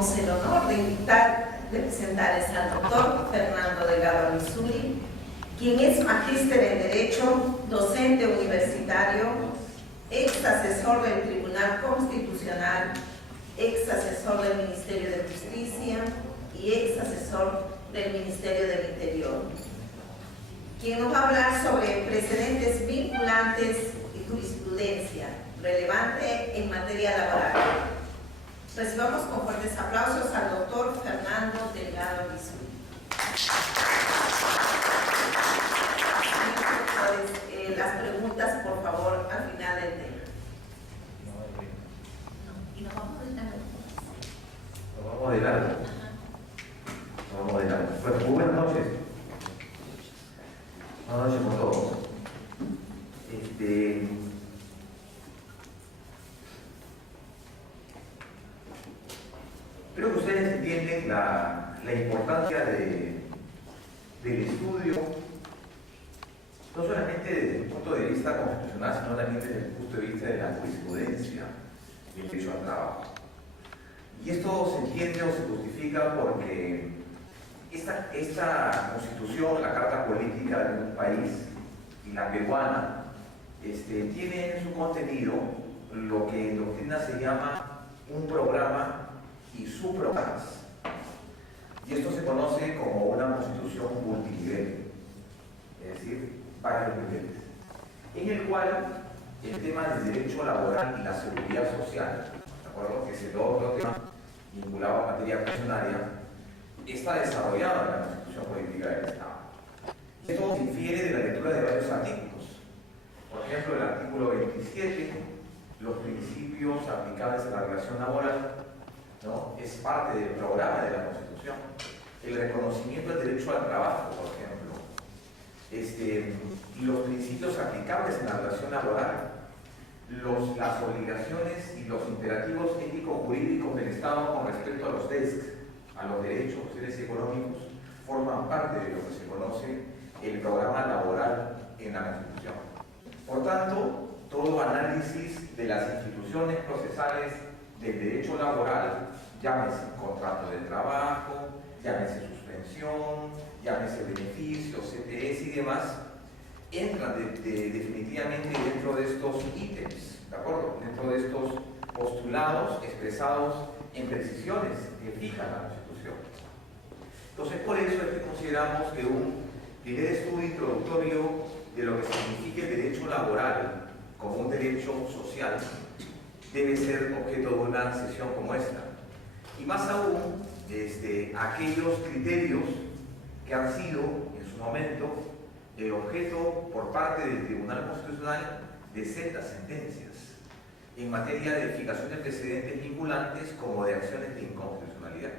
tenemos el honor de presentarles al doctor Fernando Delgado Arvizuri, quien es magíster en Derecho, docente universitario, ex asesor del Tribunal Constitucional, ex asesor del Ministerio de Justicia y ex asesor del Ministerio del Interior, quien nos va a hablar sobre precedentes vinculantes y jurisprudencia relevante en materia laboral. Recibamos con fuertes aplausos al doctor Fernando Delgado Arvizuri. Las preguntas, por favor, al final del tema. Y nos vamos de largo. Nos vamos de largo. Nos vamos de largo. Bueno, muy buenas noches. Buenas noches con todos. Creo que ustedes entienden la importancia del estudio, no solamente desde el punto de vista constitucional, sino también desde el punto de vista de la jurisprudencia del derecho al trabajo. Y esto se entiende o se justifica porque esta constitución, la carta política de un país, y la peruana, tiene en su contenido lo que en doctrina se llama un programa y subprogramas. Y esto se conoce como una constitución multinivel, es decir, varios niveles, en el cual el tema del derecho laboral y la seguridad social, ¿de acuerdo?, que es el otro tema vinculado a materia funcionaria, está desarrollado en la Constitución Política del Estado. Esto difiere de la lectura de varios artículos. Por ejemplo, el artículo 27, los principios aplicables a la relación laboral, ¿no?, es parte del programa de la Constitución. El reconocimiento del derecho al trabajo, por ejemplo, los principios aplicables en la relación laboral, las obligaciones y los imperativos ético-jurídicos del Estado con respecto a los DESC, a los derechos sociales y económicos, forman parte de lo que se conoce el programa laboral en la Constitución. Por tanto, todo análisis de las instituciones procesales del derecho laboral, llámese contrato de trabajo, llámese suspensión, llámese beneficios, CTS y demás, entran definitivamente dentro de estos ítems, ¿de acuerdo?, dentro de estos postulados expresados en precisiones que fija la Constitución. Entonces, por eso es que consideramos que un primer estudio introductorio de lo que significa el derecho laboral como un derecho social debe ser objeto de una sesión como esta. Y más aún, aquellos criterios que han sido, en su momento, objeto por parte del Tribunal Constitucional de sendas sentencias en materia de fijación de precedentes vinculantes como de acciones de inconstitucionalidad.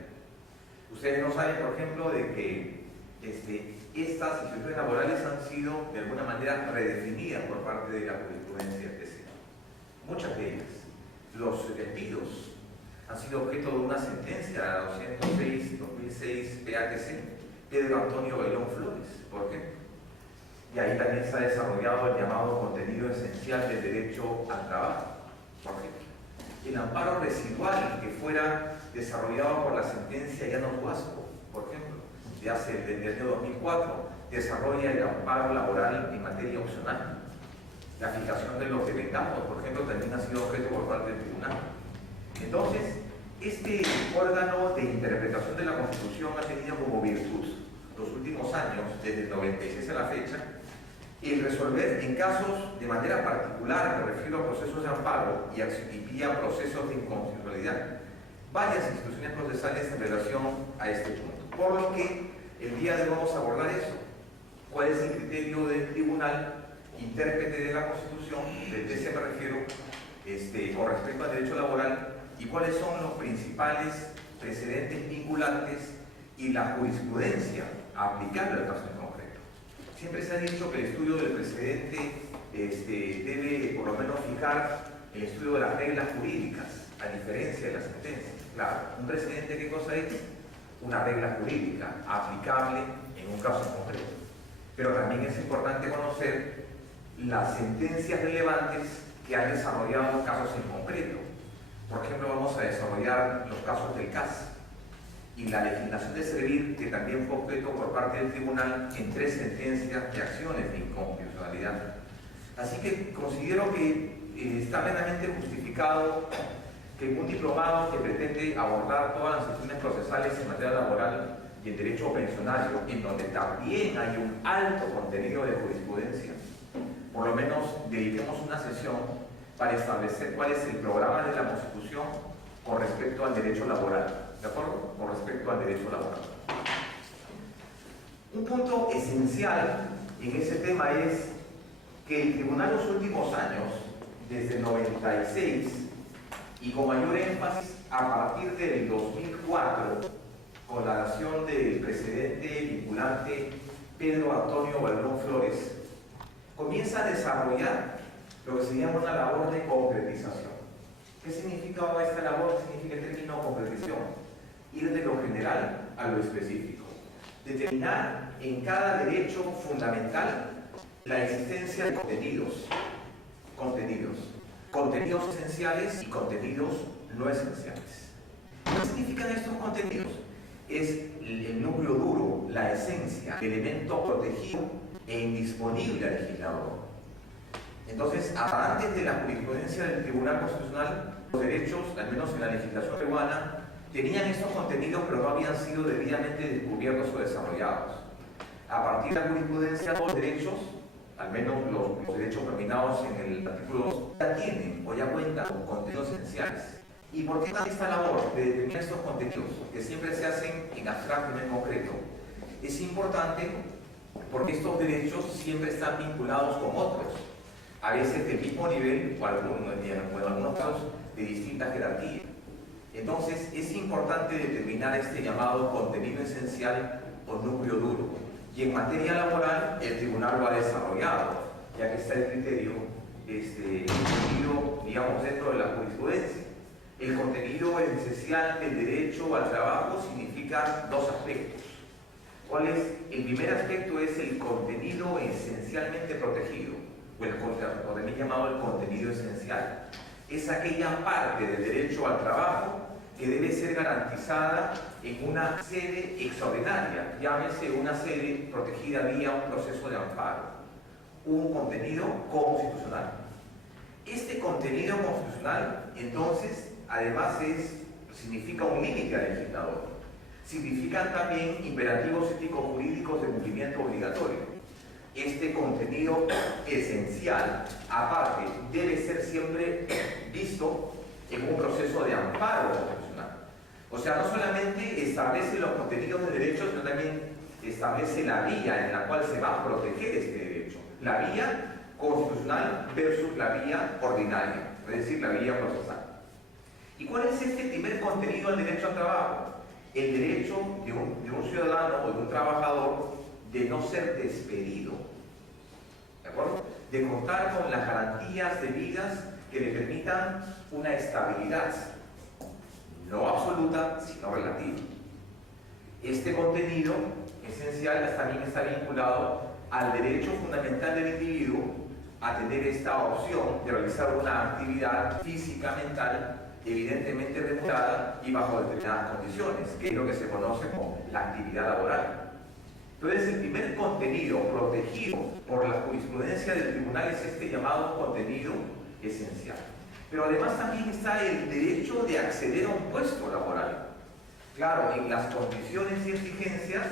Ustedes no saben, por ejemplo, de que estas instituciones laborales han sido de alguna manera redefinidas por parte de la jurisprudencia especial. Muchas de ellas. Los despidos han sido objeto de una sentencia 206-2006 PATC, Pedro Antonio Bailón Flores, por ejemplo. Y ahí también se ha desarrollado el llamado contenido esencial del derecho al trabajo, por ejemplo. El amparo residual que fuera desarrollado por la sentencia Llanos Huasco, por ejemplo, desde el año 2004, desarrolla el amparo laboral en materia opcional. La fijación de los devengados, por ejemplo, también ha sido objeto por parte del tribunal. Entonces, este órgano de interpretación de la Constitución ha tenido como virtud los últimos años, desde el 96 a la fecha, el resolver en casos de manera particular, me refiero a procesos de amparo y vía procesos de inconstitucionalidad, varias instituciones procesales en relación a este punto. Por lo que el día de hoy vamos a abordar eso. ¿Cuál es el criterio del tribunal intérprete de la Constitución, del que se me refiero, con respecto al derecho laboral, y cuáles son los principales precedentes vinculantes y la jurisprudencia aplicable al caso en concreto? Siempre se ha dicho que el estudio del precedente debe por lo menos fijar el estudio de las reglas jurídicas, a diferencia de la sentencia. Claro, un precedente, ¿qué cosa es? Una regla jurídica aplicable en un caso en concreto. Pero también es importante conocer las sentencias relevantes que han desarrollado casos en concreto. Por ejemplo, vamos a desarrollar los casos del CAS y la legislación de servir, que también fue objeto por parte del tribunal en 3 sentencias de acciones de inconstitucionalidad. Así que considero que está plenamente justificado que un diplomado que pretende abordar todas las cuestiones procesales en materia laboral y en derecho pensionario, en donde también hay un alto contenido de jurisprudencia, por lo menos dediquemos una sesión para establecer cuál es el programa de la Constitución con respecto al derecho laboral, ¿de acuerdo? Con respecto al derecho laboral. Un punto esencial en ese tema es que el tribunal los últimos años, desde el 96 y con mayor énfasis a partir del 2004, con la dación del presidente vinculante Pedro Antonio Baldón Flores, comienza a desarrollar lo que se llama una labor de concretización. ¿Qué significa esta labor? ¿Qué significa el término concretización? Ir de lo general a lo específico. Determinar en cada derecho fundamental la existencia de contenidos esenciales y contenidos no esenciales. ¿Qué significan estos contenidos? Es el núcleo duro, la esencia, el elemento protegido e indisponible al legislador. Entonces, antes de la jurisprudencia del Tribunal Constitucional, los derechos, al menos en la legislación peruana, tenían estos contenidos, pero no habían sido debidamente descubiertos o desarrollados. A partir de la jurisprudencia, los derechos, al menos los derechos terminados en el artículo 2, ya tienen o ya cuentan con contenidos esenciales. ¿Y por qué está esta labor de determinar estos contenidos, que siempre se hacen en abstracto y en concreto? Es importante porque estos derechos siempre están vinculados con otros, a veces del mismo nivel o en algunos casos de distinta jerarquía. Entonces es importante determinar este llamado contenido esencial o núcleo duro. Y en materia laboral el tribunal lo ha desarrollado, ya que está el criterio incluido, digamos, dentro de la jurisprudencia. El contenido esencial del derecho al trabajo significa 2 aspectos. ¿Cuál es? El primer aspecto es el contenido esencialmente protegido, o también llamado el contenido esencial. Es aquella parte del derecho al trabajo que debe ser garantizada en una sede extraordinaria, llámese una sede protegida vía un proceso de amparo, un contenido constitucional. Este contenido constitucional, entonces, además significa un límite al legislador. Significan también imperativos ético-jurídicos de cumplimiento obligatorio. Este contenido esencial, aparte, debe ser siempre visto en un proceso de amparo constitucional. O sea, no solamente establece los contenidos de derechos, sino también establece la vía en la cual se va a proteger este derecho. La vía constitucional versus la vía ordinaria, es decir, la vía procesal. ¿Y cuál es este primer contenido del derecho al trabajo? El derecho de un ciudadano o de un trabajador de no ser despedido, ¿de acuerdo? De contar con las garantías debidas que le permitan una estabilidad, no absoluta, sino relativa. Este contenido esencial también está vinculado al derecho fundamental del individuo a tener esta opción de realizar una actividad física, mental, evidentemente regulada y bajo determinadas condiciones, que es lo que se conoce como la actividad laboral. Entonces, el primer contenido protegido por la jurisprudencia del tribunal es este llamado contenido esencial. Pero además también está el derecho de acceder a un puesto laboral. Claro, en las condiciones y exigencias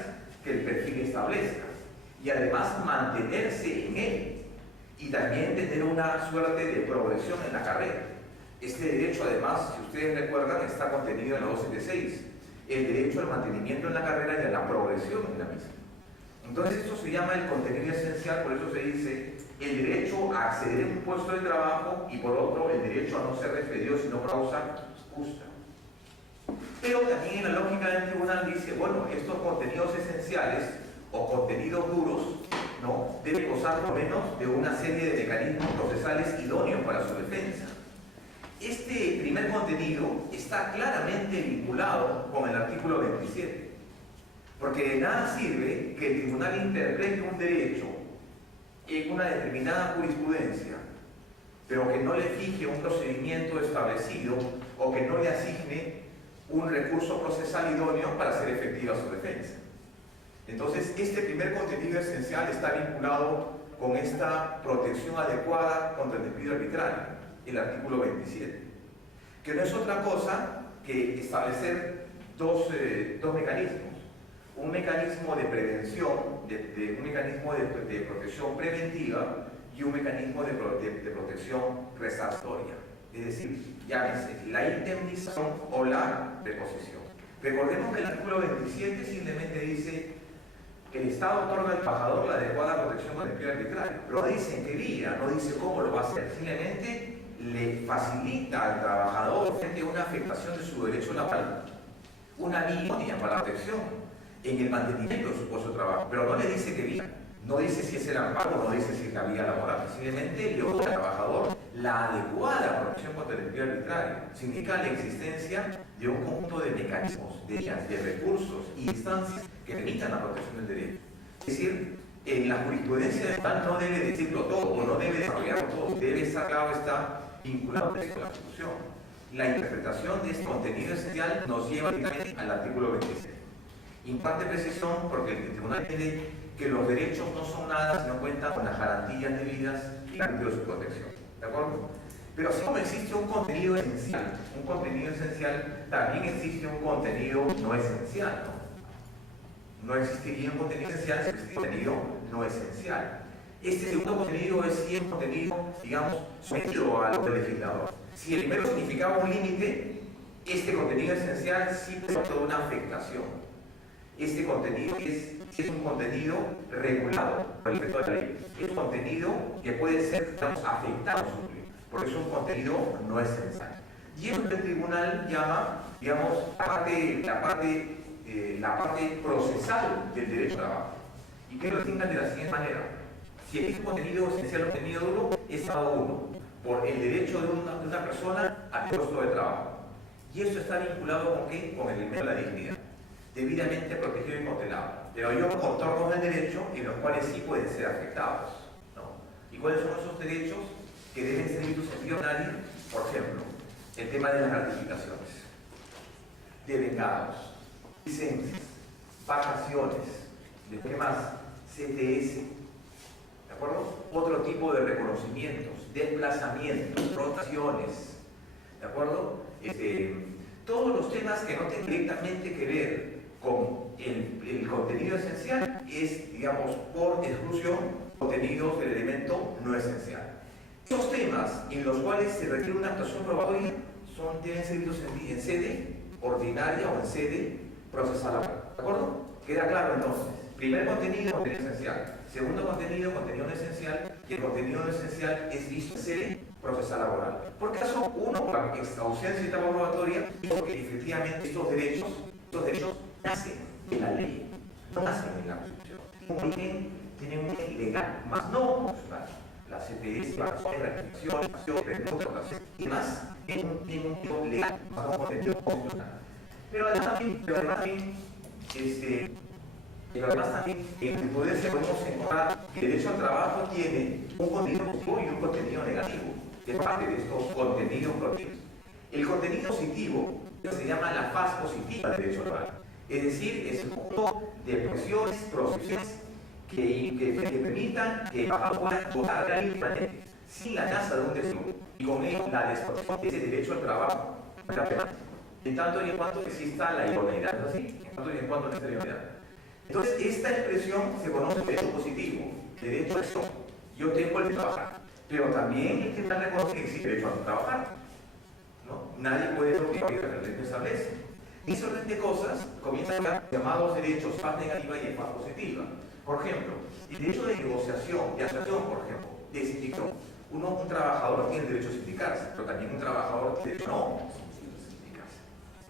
que el perfil establezca. Y además mantenerse en él. Y también tener una suerte de progresión en la carrera. Este derecho, además, si ustedes recuerdan, está contenido en la 276. El derecho al mantenimiento en la carrera y a la progresión en la misma. Entonces esto se llama el contenido esencial, por eso se dice el derecho a acceder a un puesto de trabajo y por otro el derecho a no ser despedido sino por causa justa. Pero también en la lógica del tribunal dice, bueno, estos contenidos esenciales o contenidos duros, ¿no?, deben gozar por lo menos de una serie de mecanismos procesales idóneos para su defensa. Este primer contenido está claramente vinculado con el artículo 27. Porque de nada sirve que el tribunal interprete un derecho en una determinada jurisprudencia pero que no le fije un procedimiento establecido o que no le asigne un recurso procesal idóneo para hacer efectiva su defensa. Entonces, este primer contenido esencial está vinculado con esta protección adecuada contra el despido arbitrario, el artículo 27, que no es otra cosa que establecer dos mecanismos. Un mecanismo de prevención, un mecanismo de protección preventiva y un mecanismo de protección resarcitoria. Es decir, llámese la indemnización o la reposición. Recordemos que el artículo 27 simplemente dice que el Estado otorga al trabajador la adecuada protección contra el despido arbitrario, pero no dice en qué vía, no dice cómo lo va a hacer, simplemente le facilita al trabajador frente a una afectación de su derecho laboral una vía idónea para la protección en el mantenimiento de su puesto de trabajo, pero no le dice qué vía, no dice si es el amparo, no dice si es la vía laboral, simplemente le otorga al trabajador la adecuada protección contra el despido arbitrario. Significa la existencia de un conjunto de mecanismos, de vías, de recursos y instancias que permitan la protección del derecho. Es decir, en la jurisprudencia estatal no debe decirlo todo o no debe desarrollarlo todo, debe estar claro, está vinculado a la Constitución. La interpretación de este contenido esencial nos lleva directamente al artículo 26. Imparte precisión porque el tribunal entiende que los derechos no son nada si no cuentan con las garantías debidas y garantías de su protección. ¿De acuerdo? Pero así como existe un contenido esencial, también existe un contenido no esencial, ¿no? No existiría un contenido esencial si existiera un contenido no esencial. Este segundo contenido es siempre un contenido, digamos, sometido a lo del legislador. Si el primero significaba un límite, este contenido esencial sí es toda una afectación. Este contenido es un contenido regulado por el efecto de la ley. Es un contenido que puede ser, digamos, afectado, porque es un contenido no esencial. Y eso el tribunal llama, digamos, la parte procesal del derecho al trabajo. Y que lo distingan de la siguiente manera. Si existe un contenido esencial o un contenido duro, es cada uno, por el derecho de una persona al puesto de trabajo. Y eso está vinculado con ¿qué? Con el elemento de la dignidad, debidamente protegido y cautelado. Pero hay contornos del derecho en los cuales sí pueden ser afectados, ¿no? ¿Y cuáles son esos derechos que deben ser en su sentido nadie? Por ejemplo, el tema de las gratificaciones, de vengados, licencias, vacaciones, ¿qué más? CTS. ¿De acuerdo? Otro tipo de reconocimientos, desplazamientos, rotaciones, ¿de acuerdo? Todos los temas que no tienen directamente que ver con el contenido esencial es, digamos, por exclusión, contenidos del elemento no esencial. Estos temas en los cuales se requiere una actuación probatoria deben ser vistos en sede ordinaria o en sede procesal. ¿De acuerdo? ¿Queda claro entonces? Primer contenido, contenido esencial. Segundo contenido, contenido no esencial. Y el contenido no esencial es visto en sede procesal laboral. ¿Por caso uno, por la ausencia de etapa probatoria, porque efectivamente estos derechos nacen de la ley, no nacen en la Constitución. Tienen un origen legal, más no constitucional. La CTS, la gratificación, remuneración y demás, tienen un tipo legal, más no constitucional. Pero además también, en jurisprudencia podemos encontrar que el derecho al trabajo tiene un contenido positivo y un contenido negativo, que es parte de estos contenidos propios. El contenido positivo se llama la faz positiva del derecho al trabajo, es decir, es un conjunto de presiones, procesos que permitan que el trabajador pueda votar libremente, sin la amenaza de un despido, y con ello la desprotección de ese derecho al trabajo, en tanto y en cuanto exista la idoneidad, ¿no? ¿Sí? En tanto y en cuanto exista la idoneidad. Entonces, esta expresión se conoce como derecho positivo, derecho a eso. Yo tengo el derecho a trabajar, pero también el tribunal reconoce que existe derecho a trabajar, ¿no? Nadie puede obligar que la ley lo establece. Y ese orden de cosas comienzan a llamados derechos faz negativa y faz positiva. Por ejemplo, el derecho de negociación, de asociación, por ejemplo, de sindicación. Un trabajador tiene el derecho a sindicarse, pero también un trabajador tiene derecho no sindicarse.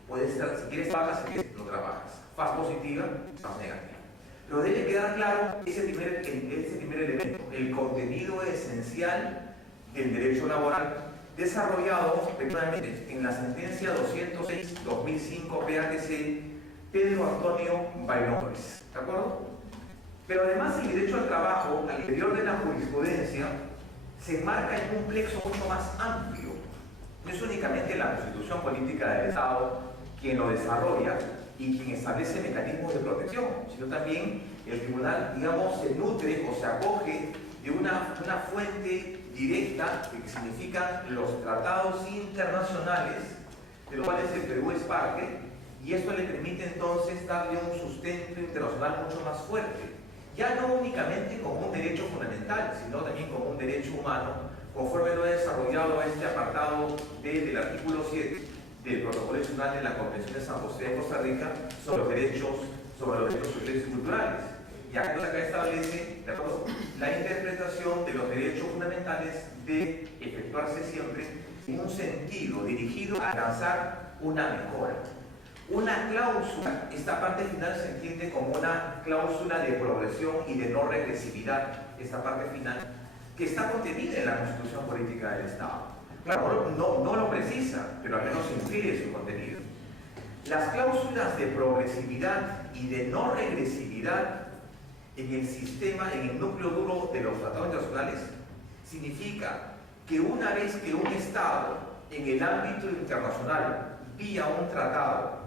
Puede ser, si quieres trabajas, si quieres no trabajas. Faz positiva, faz negativa. Pero debe quedar claro ese primer elemento, el contenido esencial del derecho laboral, desarrollado regularmente en la sentencia 206-2005 PATC Pedro Antonio Bailón. ¿De acuerdo? Pero además el derecho al trabajo, al interior de la jurisprudencia, se enmarca en un plexo mucho más amplio. No es únicamente la Constitución Política del Estado quien lo desarrolla y quien establece mecanismos de protección, sino también el tribunal, digamos, se nutre o se acoge de una fuente directa, que significan los tratados internacionales, de los cuales el Perú es parte, y esto le permite entonces darle un sustento internacional mucho más fuerte, ya no únicamente como un derecho fundamental, sino también como un derecho humano, conforme lo ha desarrollado este apartado del artículo 7 del Protocolo Adicional de la Convención de San José de Costa Rica sobre los derechos sociales y culturales. Y acá establece, ¿de acuerdo?, la interpretación de los derechos fundamentales de efectuarse siempre en un sentido dirigido a alcanzar una mejora. Una cláusula, esta parte final se entiende como una cláusula de progresión y de no regresividad, esta parte final, que está contenida en la Constitución Política del Estado. Claro, no lo precisa, pero al menos incluye su contenido. Las cláusulas de progresividad y de no regresividad en el sistema, en el núcleo duro de los tratados internacionales, significa que una vez que un Estado en el ámbito internacional, vía un tratado,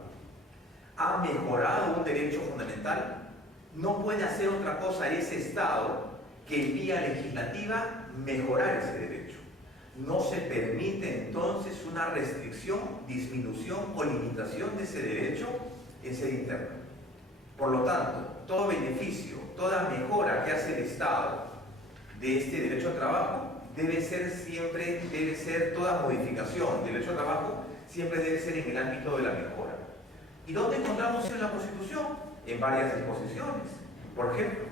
ha mejorado un derecho fundamental, no puede hacer otra cosa ese Estado que vía legislativa mejorar ese derecho. No se permite entonces una restricción, disminución o limitación de ese derecho en sede interna. Por lo tanto, todo beneficio, toda mejora que hace el Estado de este derecho al trabajo debe ser toda modificación del derecho al trabajo siempre debe ser en el ámbito de la mejora. ¿Y dónde encontramos en la Constitución? En varias disposiciones. Por ejemplo,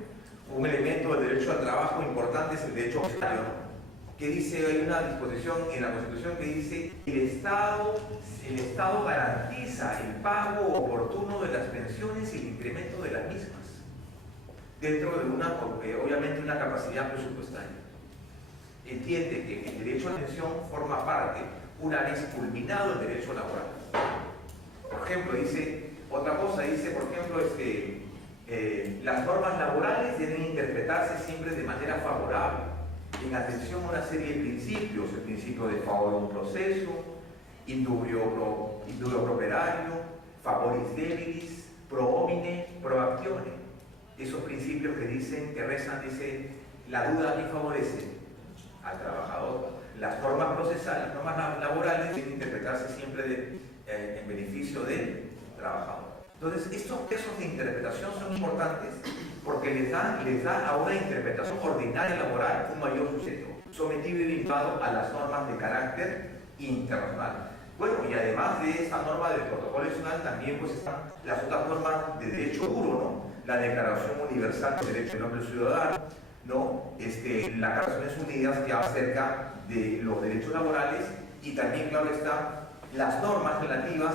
un elemento del derecho al trabajo importante es el derecho societario, que dice, hay una disposición en la Constitución que dice que el Estado garantiza el pago oportuno de las pensiones y el incremento de las mismas, dentro de obviamente una capacidad presupuestaria. Entiende que el derecho a la pensión forma parte, una vez culminado el derecho laboral. Por ejemplo, dice, otra cosa dice, por ejemplo, las normas laborales deben interpretarse siempre de manera favorable, en atención a una serie de principios, el principio de favor un proceso, indubio properario, favoris debilis, pro homine, pro actione. Esos principios que dicen, que rezan, dice, la duda que favorece al trabajador. Las normas procesales, las normas laborales deben interpretarse siempre en beneficio del trabajador. Entonces, estos textos de interpretación son importantes porque les da a una interpretación ordinaria laboral un mayor sujeto, sometido y vinculado a las normas de carácter internacional. Bueno, y además de esta norma del Protocolo Adicional, también pues están las otras normas de derecho duro, ¿no? La Declaración Universal de Derechos del Hombre Ciudadano, ¿no? Las Naciones Unidas que habla acerca de los derechos laborales, y también, claro está, las normas relativas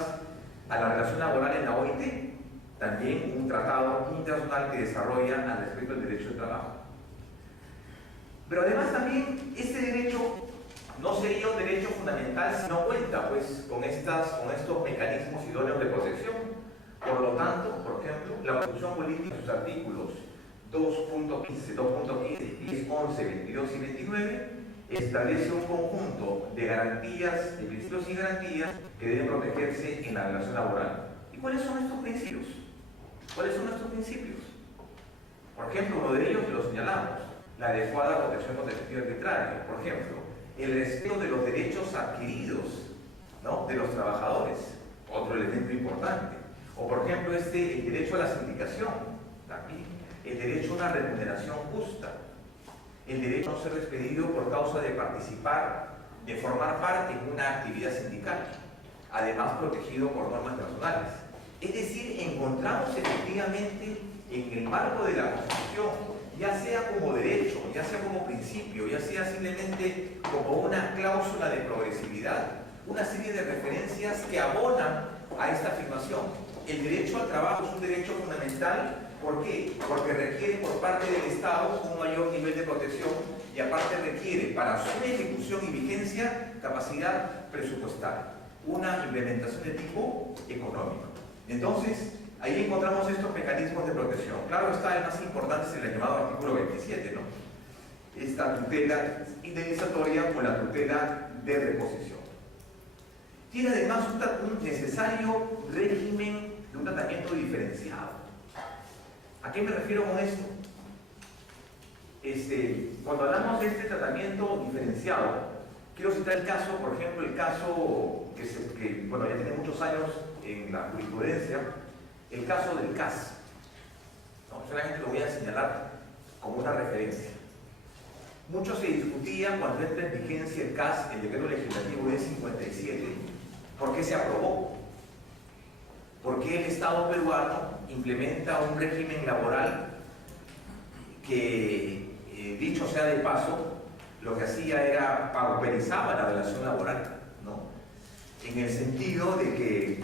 a la relación laboral en la OIT, también un tratado internacional que desarrolla al respecto del derecho de trabajo. Pero además también este derecho no sería un derecho fundamental si no cuenta pues con estos mecanismos idóneos de protección. Por lo tanto, por ejemplo, la Constitución Política, sus artículos 2.15, 10, 11, 22 y 29 establece un conjunto de garantías, de principios y garantías que deben protegerse en la relación laboral. ¿Y cuáles son estos principios? ¿Cuáles son estos principios? Por ejemplo, uno de ellos lo señalamos, la adecuada protección contra el despido arbitrario. Por ejemplo, el respeto de los derechos adquiridos, ¿no?, de los trabajadores, otro elemento importante. O por ejemplo, el derecho a la sindicación, también. El derecho a una remuneración justa. El derecho a no ser despedido por causa de participar, de formar parte en una actividad sindical, además protegido por normas nacionales. Es decir, encontramos efectivamente en el marco de la Constitución, ya sea como derecho, ya sea como principio, ya sea simplemente como una cláusula de progresividad, una serie de referencias que abonan a esta afirmación. El derecho al trabajo es un derecho fundamental. ¿Por qué? Porque requiere por parte del Estado un mayor nivel de protección y aparte requiere para su ejecución y vigencia capacidad presupuestaria, una implementación de tipo económico. Entonces, ahí encontramos estos mecanismos de protección. Claro está, el más importante es el llamado artículo 27, ¿no?, esta tutela indemnizatoria con la tutela de reposición. Tiene además un necesario régimen de un tratamiento diferenciado. ¿A qué me refiero con esto? Cuando hablamos de este tratamiento diferenciado, quiero citar el caso, por ejemplo, el caso que bueno, ya tiene muchos años en la jurisprudencia, el caso del CAS. No, solamente lo voy a señalar como una referencia. Mucho se discutía cuando entra en vigencia el CAS, el decreto legislativo E57, ¿por qué se aprobó? ¿Por qué el Estado peruano implementa un régimen laboral que, dicho sea de paso, lo que hacía era pauperizaba la relación laboral, ¿no? En el sentido de que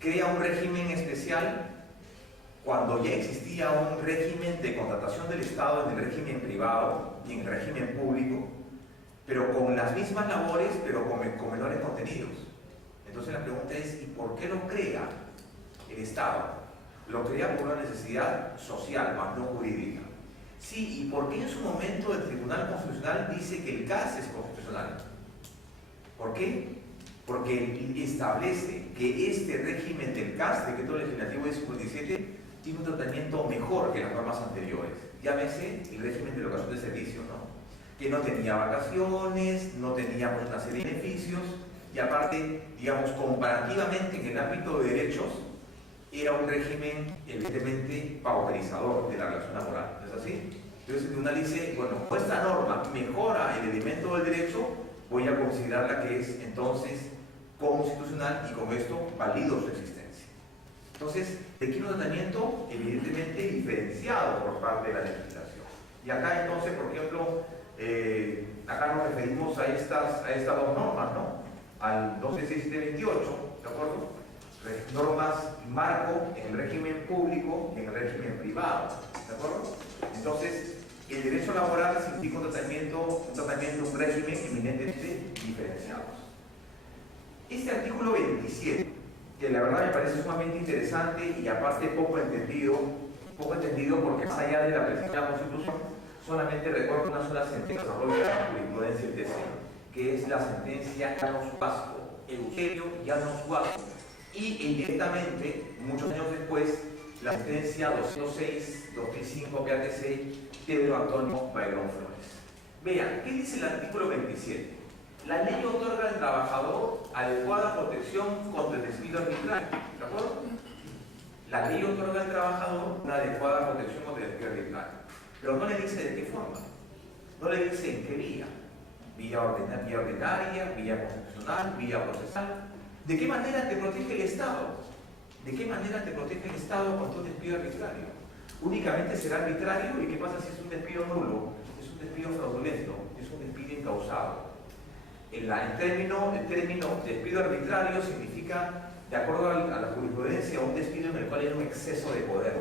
crea un régimen especial cuando ya existía un régimen de contratación del Estado en el régimen privado y en el régimen público, pero con las mismas labores, pero con menores contenidos. Entonces la pregunta es, ¿y por qué lo crea el Estado? Lo crea por una necesidad social, más no jurídica. Sí, ¿y por qué en su momento el Tribunal Constitucional dice que el CAS es constitucional? ¿Por qué? Porque establece que este régimen del CAS, Decreto Legislativo 57, tiene un tratamiento mejor que las normas anteriores. Llámese el régimen de locación de servicio, ¿no? Que no tenía vacaciones, no teníamos una serie de beneficios, y aparte, digamos, comparativamente en el ámbito de derechos, era un régimen evidentemente pauperizador de la relación laboral, ¿no es así? Entonces el tribunal dice, bueno, como esta norma mejora el elemento del derecho, voy a considerarla que es entonces constitucional y con esto valido su existencia. Entonces, requiere un tratamiento evidentemente diferenciado por parte de la legislación. Y acá entonces, por ejemplo, acá nos referimos a estas dos normas, ¿no? Al 26728, ¿de acuerdo? Normas marco en el régimen público y en el régimen privado, ¿de acuerdo? Entonces, el derecho laboral significa un régimen eminentemente diferenciado. Este artículo 27, que la verdad me parece sumamente interesante y aparte poco entendido porque más allá de la presencia de la Constitución, solamente recuerdo una sola sentencia de la jurisprudencia del TC, que es la sentencia Llanos Vasco, Eusebio Llanos Vasco, y indirectamente, muchos años después, la sentencia 206-2005 PATC Pedro Antonio Bayrón Flores. Vean, ¿qué dice el artículo 27? La ley otorga al trabajador adecuada protección contra el despido arbitrario, ¿de acuerdo? La ley otorga al trabajador una adecuada protección contra el despido arbitrario, pero no le dice de qué forma, no le dice en qué vía. Vía ordinaria, vía constitucional, vía procesal. ¿De qué manera te protege el Estado? ¿De qué manera te protege el Estado contra un despido arbitrario? Únicamente será arbitrario, ¿y qué pasa si es un despido nulo? Es un despido fraudulento, es un despido incausado. El término despido arbitrario significa, de acuerdo a la jurisprudencia, un despido en el cual hay un exceso de poder.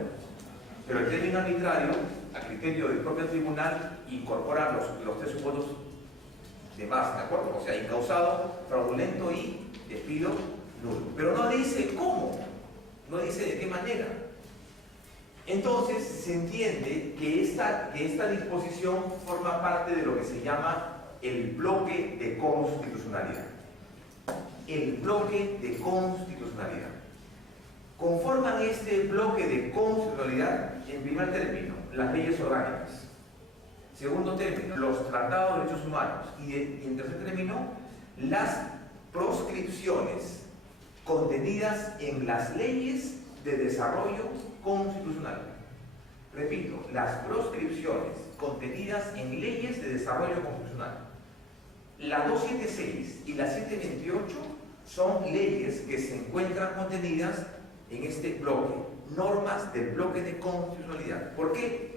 Pero el término arbitrario, a criterio del propio tribunal, incorpora los tres supuestos de más, ¿de acuerdo? O sea, incausado, fraudulento y despido nulo. Pero no dice cómo, no dice de qué manera. Entonces se entiende que esta disposición forma parte de lo que se llama el bloque de constitucionalidad. El bloque de constitucionalidad. Conforman este bloque de constitucionalidad, en primer término, las leyes orgánicas. Segundo término, los tratados de derechos humanos. Y en tercer término, las proscripciones contenidas en las leyes de desarrollo constitucional. Repito, las proscripciones contenidas en leyes de desarrollo constitucional. La 276 y la 728 son leyes que se encuentran contenidas en este bloque, normas del bloque de constitucionalidad. ¿Por qué?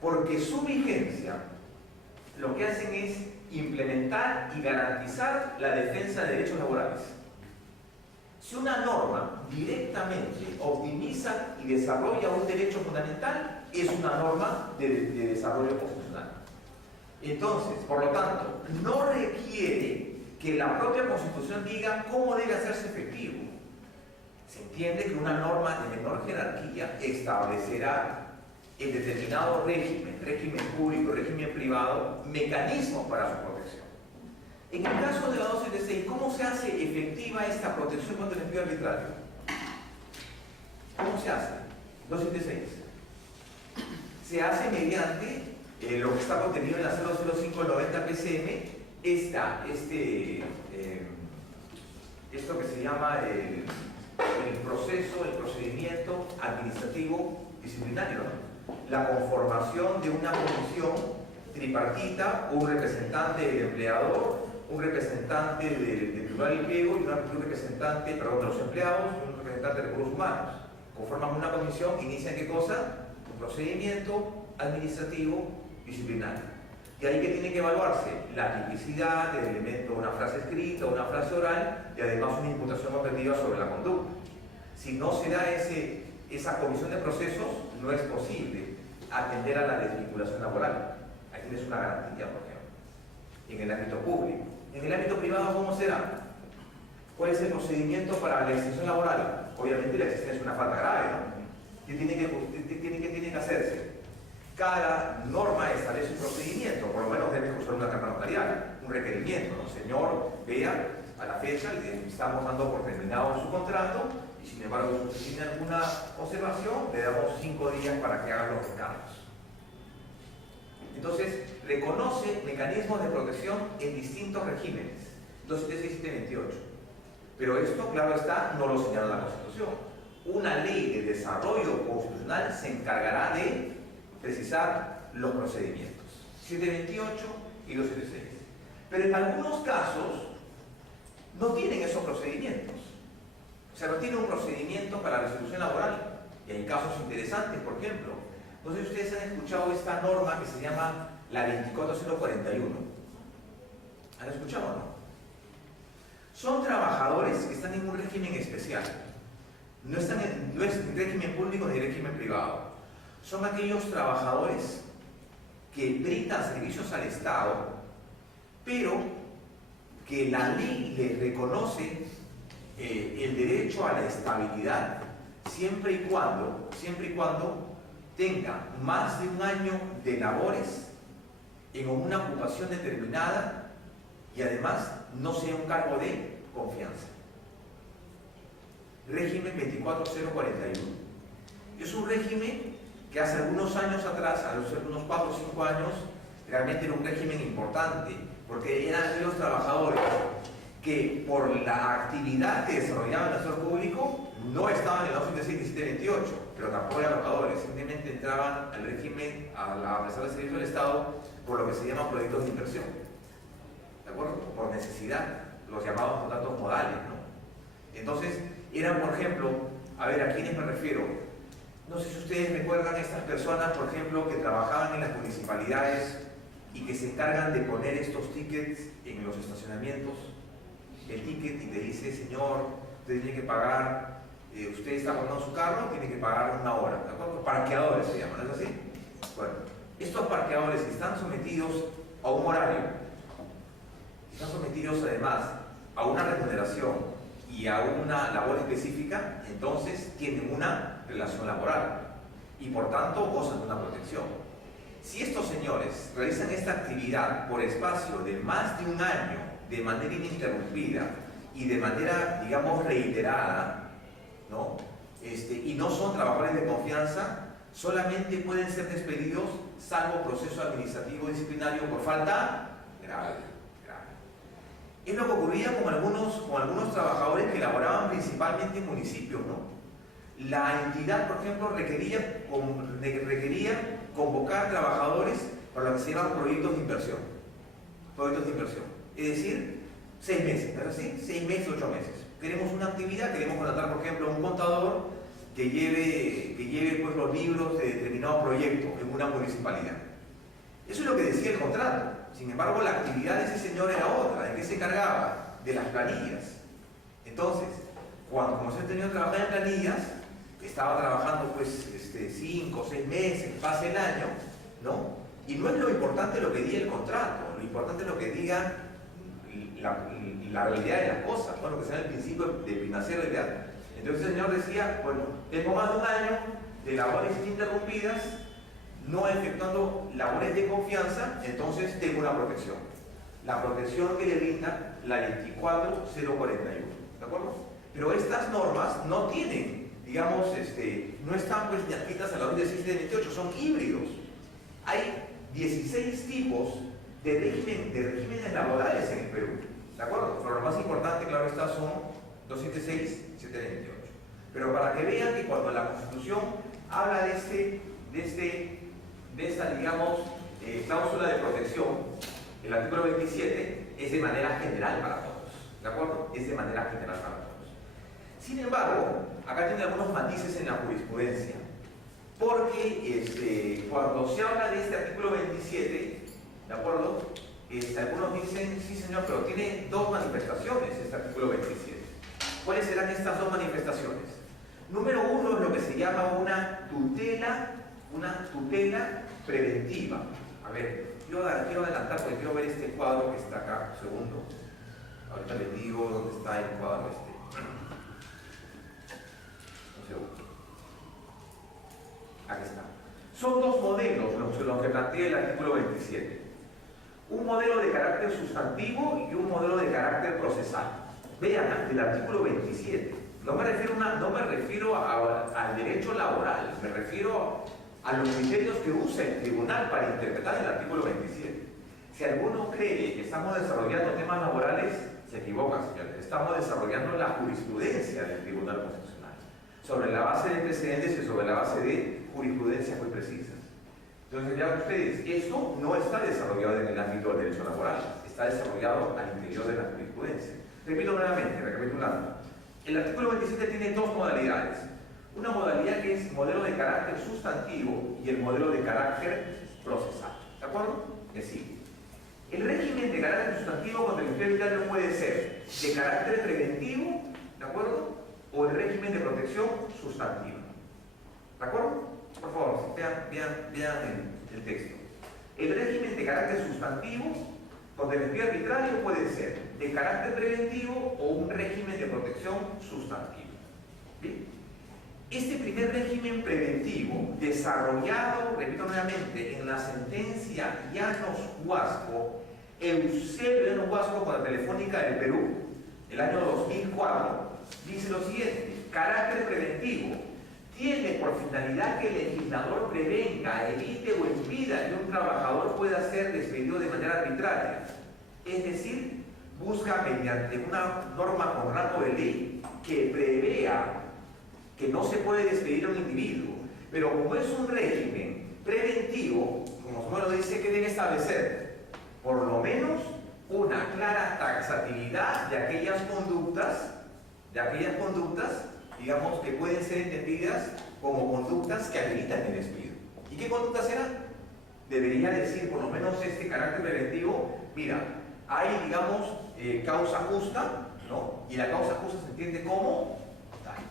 Porque su vigencia lo que hacen es implementar y garantizar la defensa de derechos laborales. Si una norma directamente optimiza y desarrolla un derecho fundamental, es una norma de desarrollo constitucional. Entonces, por lo tanto, no requiere que la propia Constitución diga cómo debe hacerse efectivo. Se entiende que una norma de menor jerarquía establecerá en determinado régimen público, régimen privado, mecanismos para su protección. En el caso de la 276, ¿cómo se hace efectiva esta protección contra el despido arbitrario? ¿Cómo se hace? 276. Se hace mediante lo que está contenido en la 00590 PCM, esto que se llama el procedimiento administrativo disciplinario, ¿no? La conformación de una comisión tripartita, un representante del empleador, un representante del Tribunal del Pliego y un representante, de los empleados y un representante de recursos humanos. Conforman una comisión, inician ¿qué cosa? Un procedimiento administrativo disciplinario. Y ahí que tiene que evaluarse la tipicidad del elemento, una frase escrita, una frase oral y además una imputación objetiva sobre la conducta. Si no se da esa comisión de procesos, no es posible atender a la desvinculación laboral. Ahí tienes una garantía, por ejemplo, en el ámbito público. En el ámbito privado, ¿cómo será? ¿Cuál es el procedimiento para la extinción laboral? Obviamente la existencia es una falta grave, ¿no? ¿Qué tiene que hacerse? Cada norma establece un procedimiento, por lo menos debe cursar una carta notarial, un requerimiento, ¿no? Señor, vea, a la fecha le estamos dando por terminado su contrato y sin embargo, si tiene alguna observación, le damos 5 días para que haga los recargos. Entonces, reconoce mecanismos de protección en distintos regímenes, 276 y 728. Pero esto, claro está, no lo señala la Constitución. Una ley de desarrollo constitucional se encargará de precisar los procedimientos. 728 y 276. Pero en algunos casos no tienen esos procedimientos. O sea, no tienen un procedimiento para la resolución laboral. Y hay casos interesantes, por ejemplo. No sé si ustedes han escuchado esta norma que se llama la 24041. ¿Han escuchado o no? Son trabajadores que están en un régimen especial. No es régimen público ni régimen privado. Son aquellos trabajadores que brindan servicios al Estado, pero que la ley les reconoce el derecho a la estabilidad siempre y cuando tenga más de un año de labores en una ocupación determinada y además no sea un cargo de confianza. Régimen 24041. Es un régimen que hace algunos años atrás, hace unos 4 o 5 años, realmente era un régimen importante, porque eran aquellos trabajadores que por la actividad que desarrollaban en el sector público no estaban en la 276 y 728, pero tampoco eran trabajadores, simplemente entraban al régimen, a la prestación de servicio del Estado, por lo que se llama proyectos de inversión, ¿de acuerdo? Por necesidad, los llamados contratos modales, ¿no? Entonces, eran, por ejemplo, a ver, ¿a quiénes me refiero? No sé si ustedes recuerdan a estas personas, por ejemplo, que trabajaban en las municipalidades y que se encargan de poner estos tickets en los estacionamientos. El ticket y te dice, señor, usted tiene que pagar, usted está pagando su carro, tiene que pagar 1 hora, ¿de acuerdo? Parqueadores se llaman, ¿no es así? Bueno, estos parqueadores están sometidos a un horario, están sometidos además a una remuneración y a una labor específica, entonces tienen una relación laboral y por tanto gozan de una protección. Si estos señores realizan esta actividad por espacio de más de un año, de manera ininterrumpida y de manera, digamos, reiterada, ¿no? Y no son trabajadores de confianza, solamente pueden ser despedidos salvo proceso administrativo disciplinario por falta grave. Es lo que ocurría con algunos trabajadores que laboraban principalmente en municipios, ¿no? La entidad, por ejemplo, requería convocar trabajadores para lo que se llaman proyectos de inversión. Proyectos de inversión. Es decir, 6 meses, ¿no es así? 6 meses, 8 meses. Queremos una actividad, queremos contratar, por ejemplo, a un contador que lleve pues, los libros de determinado proyecto en una municipalidad. Eso es lo que decía el contrato. Sin embargo, la actividad de ese señor era otra. ¿De qué se encargaba? De las planillas. Entonces, como se tenía que trabajar en planillas, estaba trabajando pues 5 o 6 meses, pase el año, ¿no? Y no es lo importante lo que diga el contrato, lo importante es lo que diga la realidad de las cosas, ¿no? Lo que sea el principio de primacía de realidad. Entonces el señor decía, bueno, tengo más de un año de labores ininterrumpidas, no efectuando labores de confianza, entonces tengo una protección. La protección que le brinda la 24041, ¿de acuerdo? Pero estas normas no tienen, digamos, no están pues ni adscritas a la orden 1728, son híbridos. Hay 16 tipos de regímenes laborales en el Perú, ¿de acuerdo? Pero lo más importante, claro está, son 206 y 728. Pero para que vean que cuando la Constitución habla de esta, digamos, cláusula de protección, el artículo 27 es de manera general para todos, ¿de acuerdo? Es de manera general para todos. Sin embargo, acá tiene algunos matices en la jurisprudencia, porque cuando se habla de este artículo 27, ¿de acuerdo? Algunos dicen, sí señor, pero tiene dos manifestaciones este artículo 27. ¿Cuáles serán estas dos manifestaciones? Número uno es lo que se llama una tutela preventiva. A ver, quiero adelantar porque quiero ver este cuadro que está acá, un segundo. Ahorita les digo dónde está el cuadro Un segundo. Aquí está. Son dos modelos los que plantea el artículo 27. Un modelo de carácter sustantivo y un modelo de carácter procesal. Vean, el artículo 27. No me refiero al derecho laboral, me refiero a los criterios que usa el tribunal para interpretar el artículo 27. Si alguno cree que estamos desarrollando temas laborales, se equivoca, señores. Estamos desarrollando la jurisprudencia del Tribunal Constitucional, sobre la base de precedentes y sobre la base de jurisprudencias muy precisas. Entonces, ya ustedes, esto no está desarrollado en el ámbito del derecho laboral, está desarrollado al interior de la jurisprudencia. Repito nuevamente, recapitulando. El artículo 27 tiene dos modalidades. Una modalidad que es modelo de carácter sustantivo y el modelo de carácter procesal. ¿De acuerdo? Es decir, el régimen de carácter sustantivo contra el empleo arbitrario puede ser de carácter preventivo, ¿de acuerdo? O el régimen de protección sustantiva. ¿De acuerdo? Por favor, vean el texto. El régimen de carácter sustantivo contra el empleo arbitrario puede ser de carácter preventivo o un régimen de protección sustantivo. ¿Bien? Este primer régimen preventivo, desarrollado, repito nuevamente, en la sentencia Llanos-Huasco, Eusebio Llanos-Huasco contra Telefónica del Perú, el año 2004, dice lo siguiente: carácter preventivo tiene por finalidad que el legislador prevenga, evite o impida que un trabajador pueda ser despedido de manera arbitraria. Es decir, busca mediante una norma con rango de ley que prevea que no se puede despedir a un individuo, pero como es un régimen preventivo, como lo dice, que debe establecer por lo menos una clara taxatividad de aquellas conductas, digamos, que pueden ser entendidas como conductas que habilitan el despido. ¿Y qué conductas serán? Debería decir, por lo menos este carácter preventivo, mira, hay, digamos, causa justa, ¿no? Y la causa justa se entiende como daño.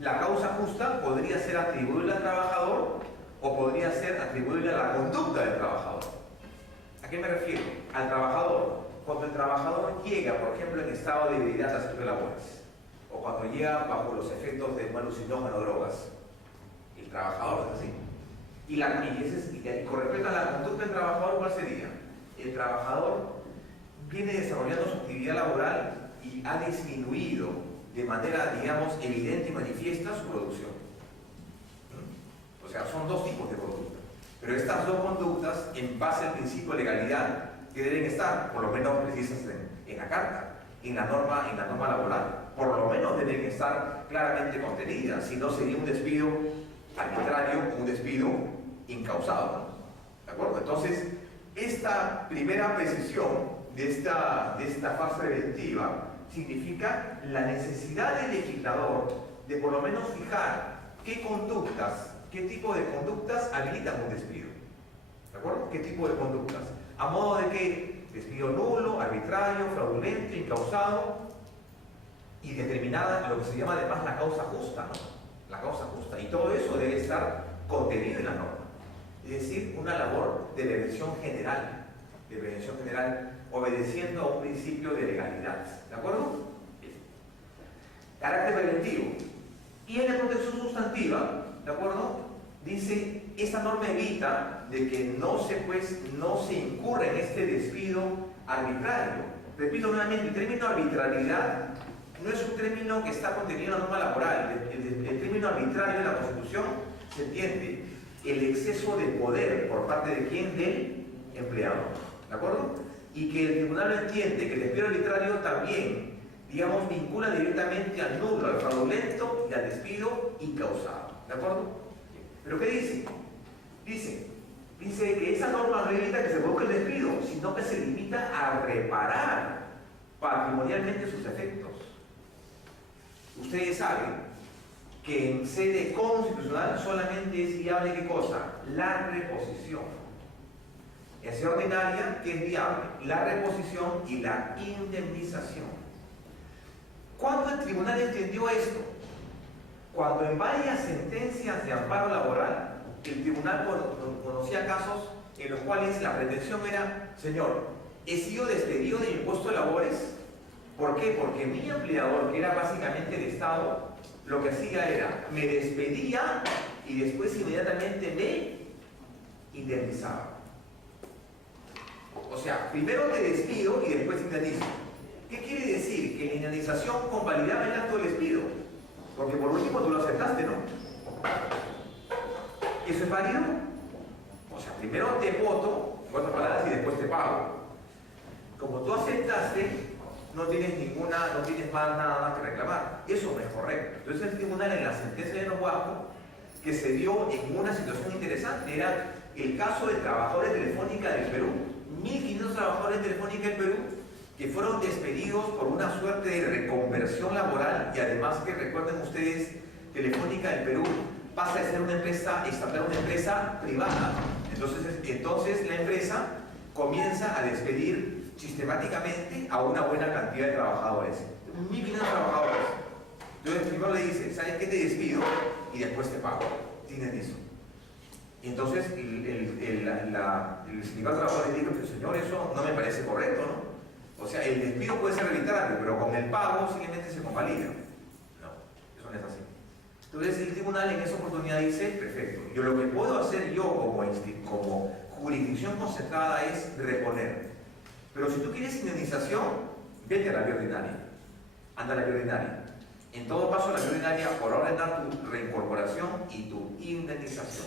La causa justa podría ser atribuible al trabajador o podría ser atribuible a la conducta del trabajador. ¿A qué me refiero? Al trabajador. Cuando el trabajador llega, por ejemplo, en estado de ebriedad al centro de labores, o cuando llega bajo los efectos de un alucinógeno o drogas, el trabajador es así. Y con respecto a la conducta del trabajador, ¿cuál sería? El trabajador viene desarrollando su actividad laboral y ha disminuido de manera, digamos, evidente y manifiesta su producción. O sea, son dos tipos de conducta. Pero estas dos conductas, en base al principio de legalidad, que deben estar, por lo menos precisas en la carta, en la norma laboral, por lo menos deben estar claramente contenidas, si no sería un despido arbitrario o un despido incausado, ¿no? ¿De acuerdo? Entonces, esta primera precisión de esta fase preventiva significa la necesidad del legislador de por lo menos fijar qué tipo de conductas habilitan un despido. ¿De acuerdo? ¿Qué tipo de conductas? ¿A modo de qué? Despido nulo, arbitrario, fraudulento, incausado y determinada lo que se llama además la causa justa, ¿no? La causa justa. Y todo eso debe estar contenido en la norma. Es decir, una labor de prevención general, obedeciendo a un principio de legalidad. ¿De acuerdo? Bien. Carácter preventivo. Y en la protección sustantiva, ¿de acuerdo? dice, esta norma evita de que no se incurra en este despido arbitrario. Repito nuevamente, el término arbitrariedad no es un término que está contenido en la norma laboral. El término arbitrario en la Constitución se entiende el exceso de poder por parte de quién, del empleado, ¿de acuerdo? Y que el tribunal lo entiende, que el despido arbitrario también, digamos, vincula directamente al nulo, al fraudulento y al despido incausado, ¿de acuerdo? ¿Pero qué dice? Dice que esa norma no evita que se produzca el despido, sino que se limita a reparar patrimonialmente sus efectos. Ustedes saben que en sede constitucional solamente es viable, ¿qué cosa? La reposición. En sede ordinaria, ¿qué es viable? La reposición y la indemnización. ¿Cuándo el tribunal entendió esto? Cuando en varias sentencias de amparo laboral, el tribunal conocía casos en los cuales la pretensión era, señor, he sido despedido de mi puesto de labores. ¿Por qué? Porque mi empleador, que era básicamente el Estado, lo que hacía era, me despedía y después inmediatamente me indemnizaba. O sea, primero te despido y después indemnizo. ¿Qué quiere decir? Que la indemnización convalidaba el acto de despido. Porque por último tú lo aceptaste, ¿no? ¿Eso es válido? O sea, primero te voto, en otras palabras, y después te pago. Como tú aceptaste, no tienes más nada más que reclamar. Eso no es correcto. Entonces el tribunal, en la sentencia de Noguasco, que se dio en una situación interesante, era el caso de trabajadores de Telefónica del Perú. 1.500 trabajadores de Telefónica del Perú que fueron despedidos por una suerte de reconversión laboral, y además que recuerden ustedes, Telefónica del Perú pasa de ser una empresa estatal a una empresa privada. Entonces la empresa comienza a despedir sistemáticamente a una buena cantidad de trabajadores, 1.500 trabajadores. Entonces primero le dice, ¿sabes qué? Te despido y después te pago, tienes eso. Y entonces el sindicato de trabajadores dijo, pero señor, eso no me parece correcto, ¿no? O sea, el despido puede ser arbitrario, pero con el pago simplemente se convalida. No, eso no es así. Entonces el tribunal en esa oportunidad dice, perfecto, yo lo que puedo hacer yo como jurisdicción concentrada es reponer. Pero si tú quieres indemnización, vete a la vía ordinaria. Anda a la vía ordinaria. En todo caso, la vía ordinaria por ordenar tu reincorporación y tu indemnización.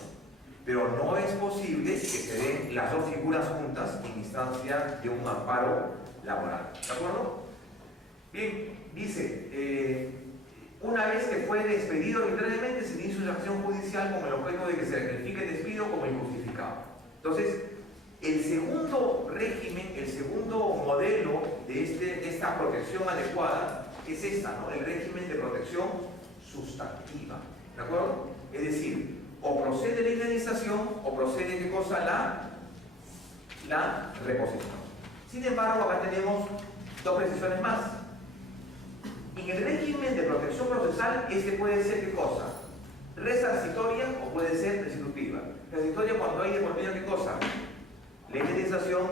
Pero no es posible que se den las dos figuras juntas en instancia de un amparo laboral. ¿De acuerdo? Bien, dice, una vez que fue despedido arbitrariamente, se inicia una acción judicial con el objeto de que se califique el despido como injustificado. Entonces, el segundo régimen, el segundo modelo de esta protección adecuada es esta, ¿no? El régimen de protección sustantiva. ¿De acuerdo? Es decir, o procede la indemnización o procede, ¿qué cosa? La reposición. Sin embargo, acá tenemos dos precisiones más. En el régimen de protección procesal, este puede ser, ¿qué cosa? Resarcitoria o puede ser restitutiva. Resarcitoria cuando hay de por medio, ¿qué cosa? La indemnización.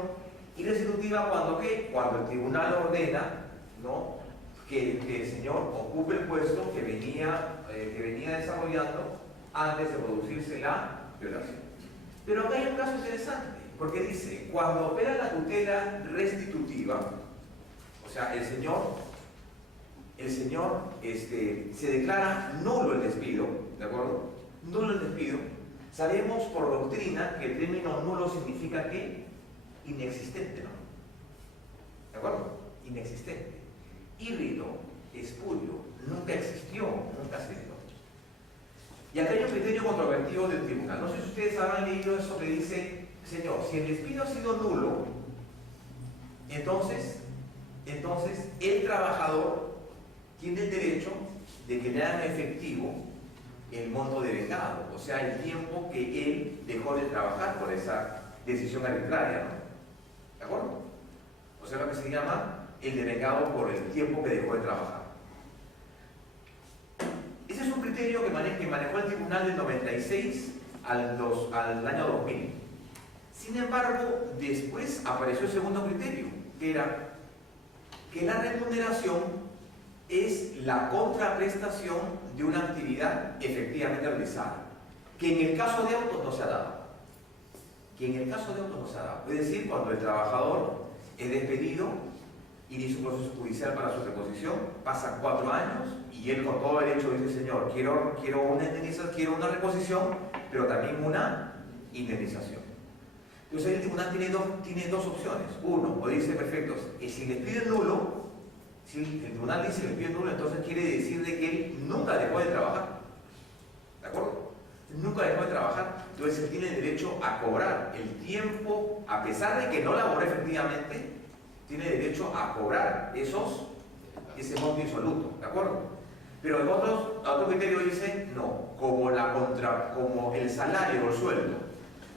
Y restitutiva cuando, ¿qué? Cuando el tribunal ordena, ¿no?, que el señor ocupe el puesto que venía desarrollando antes de producirse la violación. Pero acá hay un caso interesante, porque dice, cuando opera la tutela restitutiva, o sea, el señor se declara nulo el despido, ¿de acuerdo? Nulo el despido. Sabemos por doctrina que el término nulo significa que inexistente, ¿no? ¿De acuerdo? Inexistente. Híbrido, espurio, nunca existió, nunca se dio. Y acá hay un criterio controvertido del tribunal. No sé si ustedes habrán leído eso que dice, señor, si el despido ha sido nulo, entonces el trabajador tiene el derecho de que le hagan efectivo el monto devengado, o sea, el tiempo que él dejó de trabajar por esa decisión arbitraria, ¿no? ¿De acuerdo? O sea, lo que se llama el devengado por el tiempo que dejó de trabajar. Ese es un criterio que manejó el tribunal del 96 al año 2000. Sin embargo, después apareció el segundo criterio, que era que la remuneración es la contraprestación de una actividad efectivamente realizada. que en el caso de autos no se ha dado. Es decir, cuando el trabajador es despedido, inicia un proceso judicial para su reposición, pasan 4 años y él con todo derecho dice, señor, quiero una indemnización, quiero una reposición, pero también una indemnización. Entonces el tribunal tiene dos opciones. Uno, o dice, perfecto, si le pide nulo, si el tribunal dice que le pide nulo, entonces quiere decir de que él nunca dejó de trabajar. ¿De acuerdo? Nunca dejó de trabajar. Entonces él tiene derecho a cobrar el tiempo, a pesar de que no laboró efectivamente, tiene derecho a cobrar ese monto insoluto. ¿De acuerdo? Pero el otro criterio dice, no, como el salario o el sueldo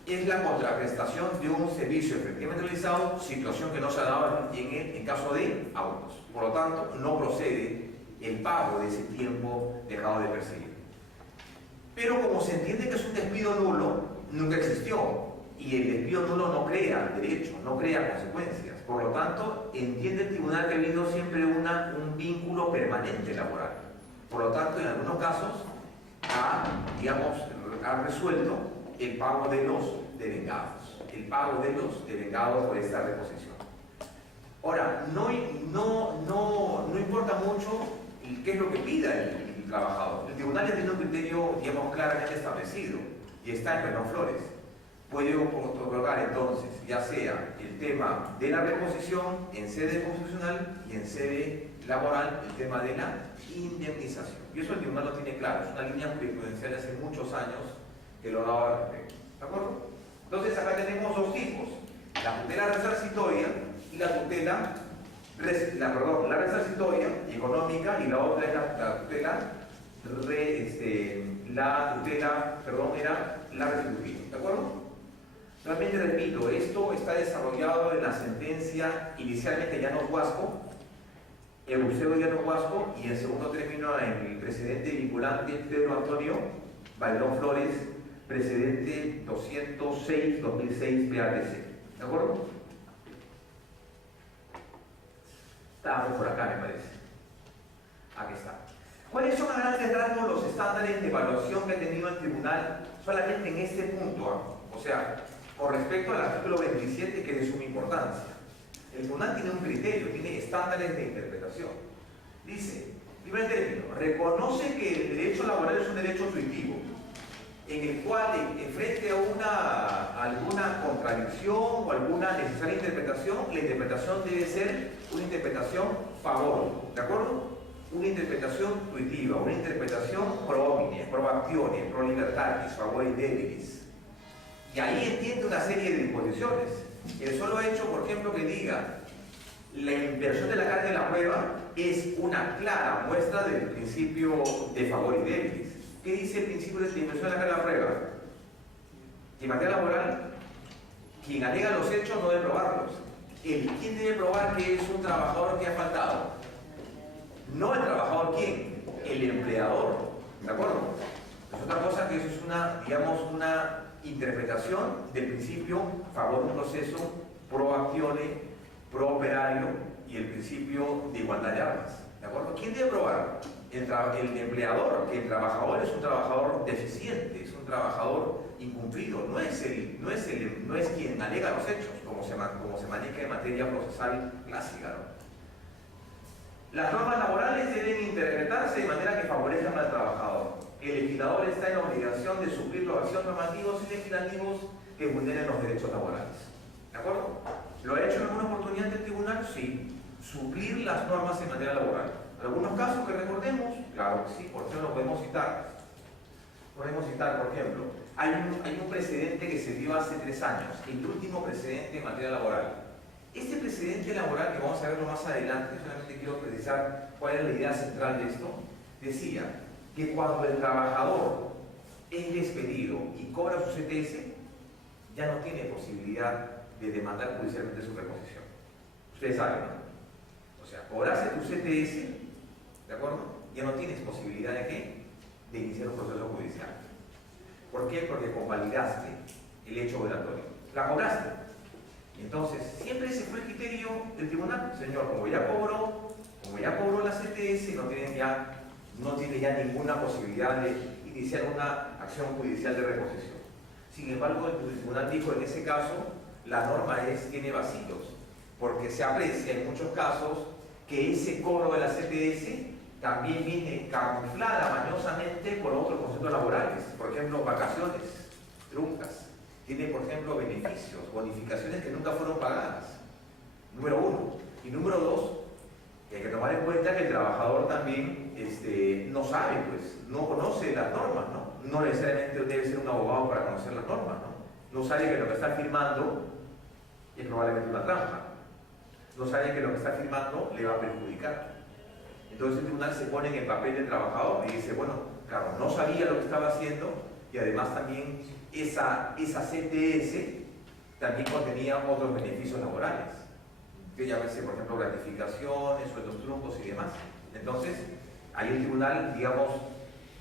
es la contraprestación de un servicio efectivamente realizado, situación que no se ha dado en caso de autos. Por lo tanto, no procede el pago de ese tiempo dejado de percibir. Pero como se entiende que es un despido nulo, nunca existió. Y el despido nulo no crea derecho, no crea consecuencias. Por lo tanto, entiende el tribunal que ha habido siempre un vínculo permanente laboral. Por lo tanto, en algunos casos ha resuelto el pago de los devengados. El pago de los devengados por esta reposición. Ahora, no importa mucho qué es lo que pida el trabajador. El tribunal ya tiene un criterio, claramente establecido y está en Renón Flores. Puede otorgar entonces, ya sea el tema de la reposición en sede constitucional y en sede laboral, el tema de la indemnización. Y eso el tribunal lo tiene claro, es una línea jurisprudencial hace muchos años que lo daba al respecto. ¿De acuerdo? Entonces acá tenemos dos tipos, la tutela resarcitoria y la tutela, la resarcitoria económica, y la otra es la retributiva. ¿De acuerdo? Nuevamente repito, esto está desarrollado en la sentencia inicialmente Llanos Huasco, Eusebio Llanos Huasco, y en segundo término en el precedente vinculante Pedro Antonio Valerón Flores, precedente 206-2006 PATC. ¿De acuerdo? Estábamos por acá, me parece. Aquí está. ¿Cuáles son a grandes rasgos los estándares de evaluación que ha tenido el tribunal solamente en este punto? O sea, con respecto al artículo 27, que es de suma importancia. El tribunal tiene un criterio, tiene estándares de interpretación. Dice, primer término, reconoce que el derecho laboral es un derecho intuitivo, en el cual, frente a alguna contradicción o alguna necesaria interpretación, la interpretación debe ser una interpretación favor, ¿de acuerdo? Una interpretación intuitiva, una interpretación pro homine, pro actione, pro libertatis, favore debilis. Y ahí entiende una serie de disposiciones. El solo hecho, por ejemplo, que diga la inversión de la carga de la prueba es una clara muestra del principio de favore debilis. ¿Qué dice el principio de inversión de la carga de la prueba? Que en materia laboral, quien alega los hechos no debe probarlos. ¿Quién debe probar que es un trabajador que ha faltado? No el trabajador, ¿quién? El empleador. ¿De acuerdo? Es otra cosa que eso es una interpretación del principio a favor de un proceso pro actione, pro operario y el principio de igualdad de armas. ¿De acuerdo? ¿Quién debe probar? El empleador, que el trabajador es un trabajador deficiente, es un trabajador incumplido, no es quien alega los hechos, como se maneja en materia procesal clásica, ¿no? Las normas laborales deben interpretarse de manera que favorezcan al trabajador. El legislador está en la obligación de suplir los vacíos normativos y legislativos que vulneren los derechos laborales. ¿De acuerdo? ¿Lo ha hecho en alguna oportunidad el tribunal? Sí. Suplir las normas en materia laboral. En algunos casos que recordemos, claro que sí, por ejemplo, podemos citar, por ejemplo, hay un precedente que se dio hace 3 años, el último precedente en materia laboral. Este precedente laboral, que vamos a verlo más adelante, solamente quiero precisar cuál es la idea central de esto, decía que cuando el trabajador es despedido y cobra su CTS, ya no tiene posibilidad de demandar judicialmente su reposición. Ustedes saben, ¿no? O sea, cobraste tu CTS, ¿de acuerdo? Ya no tienes posibilidad de ¿qué? De iniciar un proceso judicial. ¿Por qué? Porque convalidaste el hecho violatorio. La cobraste. Entonces, siempre ese fue el criterio del tribunal. Señor, como ya cobró la CTS, no tiene ya ninguna posibilidad de iniciar una acción judicial de reposición. Sin embargo, el tribunal dijo en ese caso, la norma tiene vacíos, porque se aprecia en muchos casos que ese cobro de la CTS también viene camuflada mañosamente por otros conceptos laborales, por ejemplo, vacaciones, truncas, tiene por ejemplo beneficios, bonificaciones que nunca fueron pagadas, número uno. Y número dos, hay que tomar en cuenta que el trabajador también no sabe, pues, no conoce las normas, ¿no? No necesariamente debe ser un abogado para conocer las normas, ¿no? No sabe que lo que está firmando es probablemente una trampa, no sabe que lo que está firmando le va a perjudicar. Entonces el tribunal se pone en el papel del trabajador y dice, bueno, claro, no sabía lo que estaba haciendo y además también esa CTS también contenía otros beneficios laborales, que llámese, por ejemplo, gratificaciones, sueldos truncos y demás. Entonces, ahí el tribunal, digamos,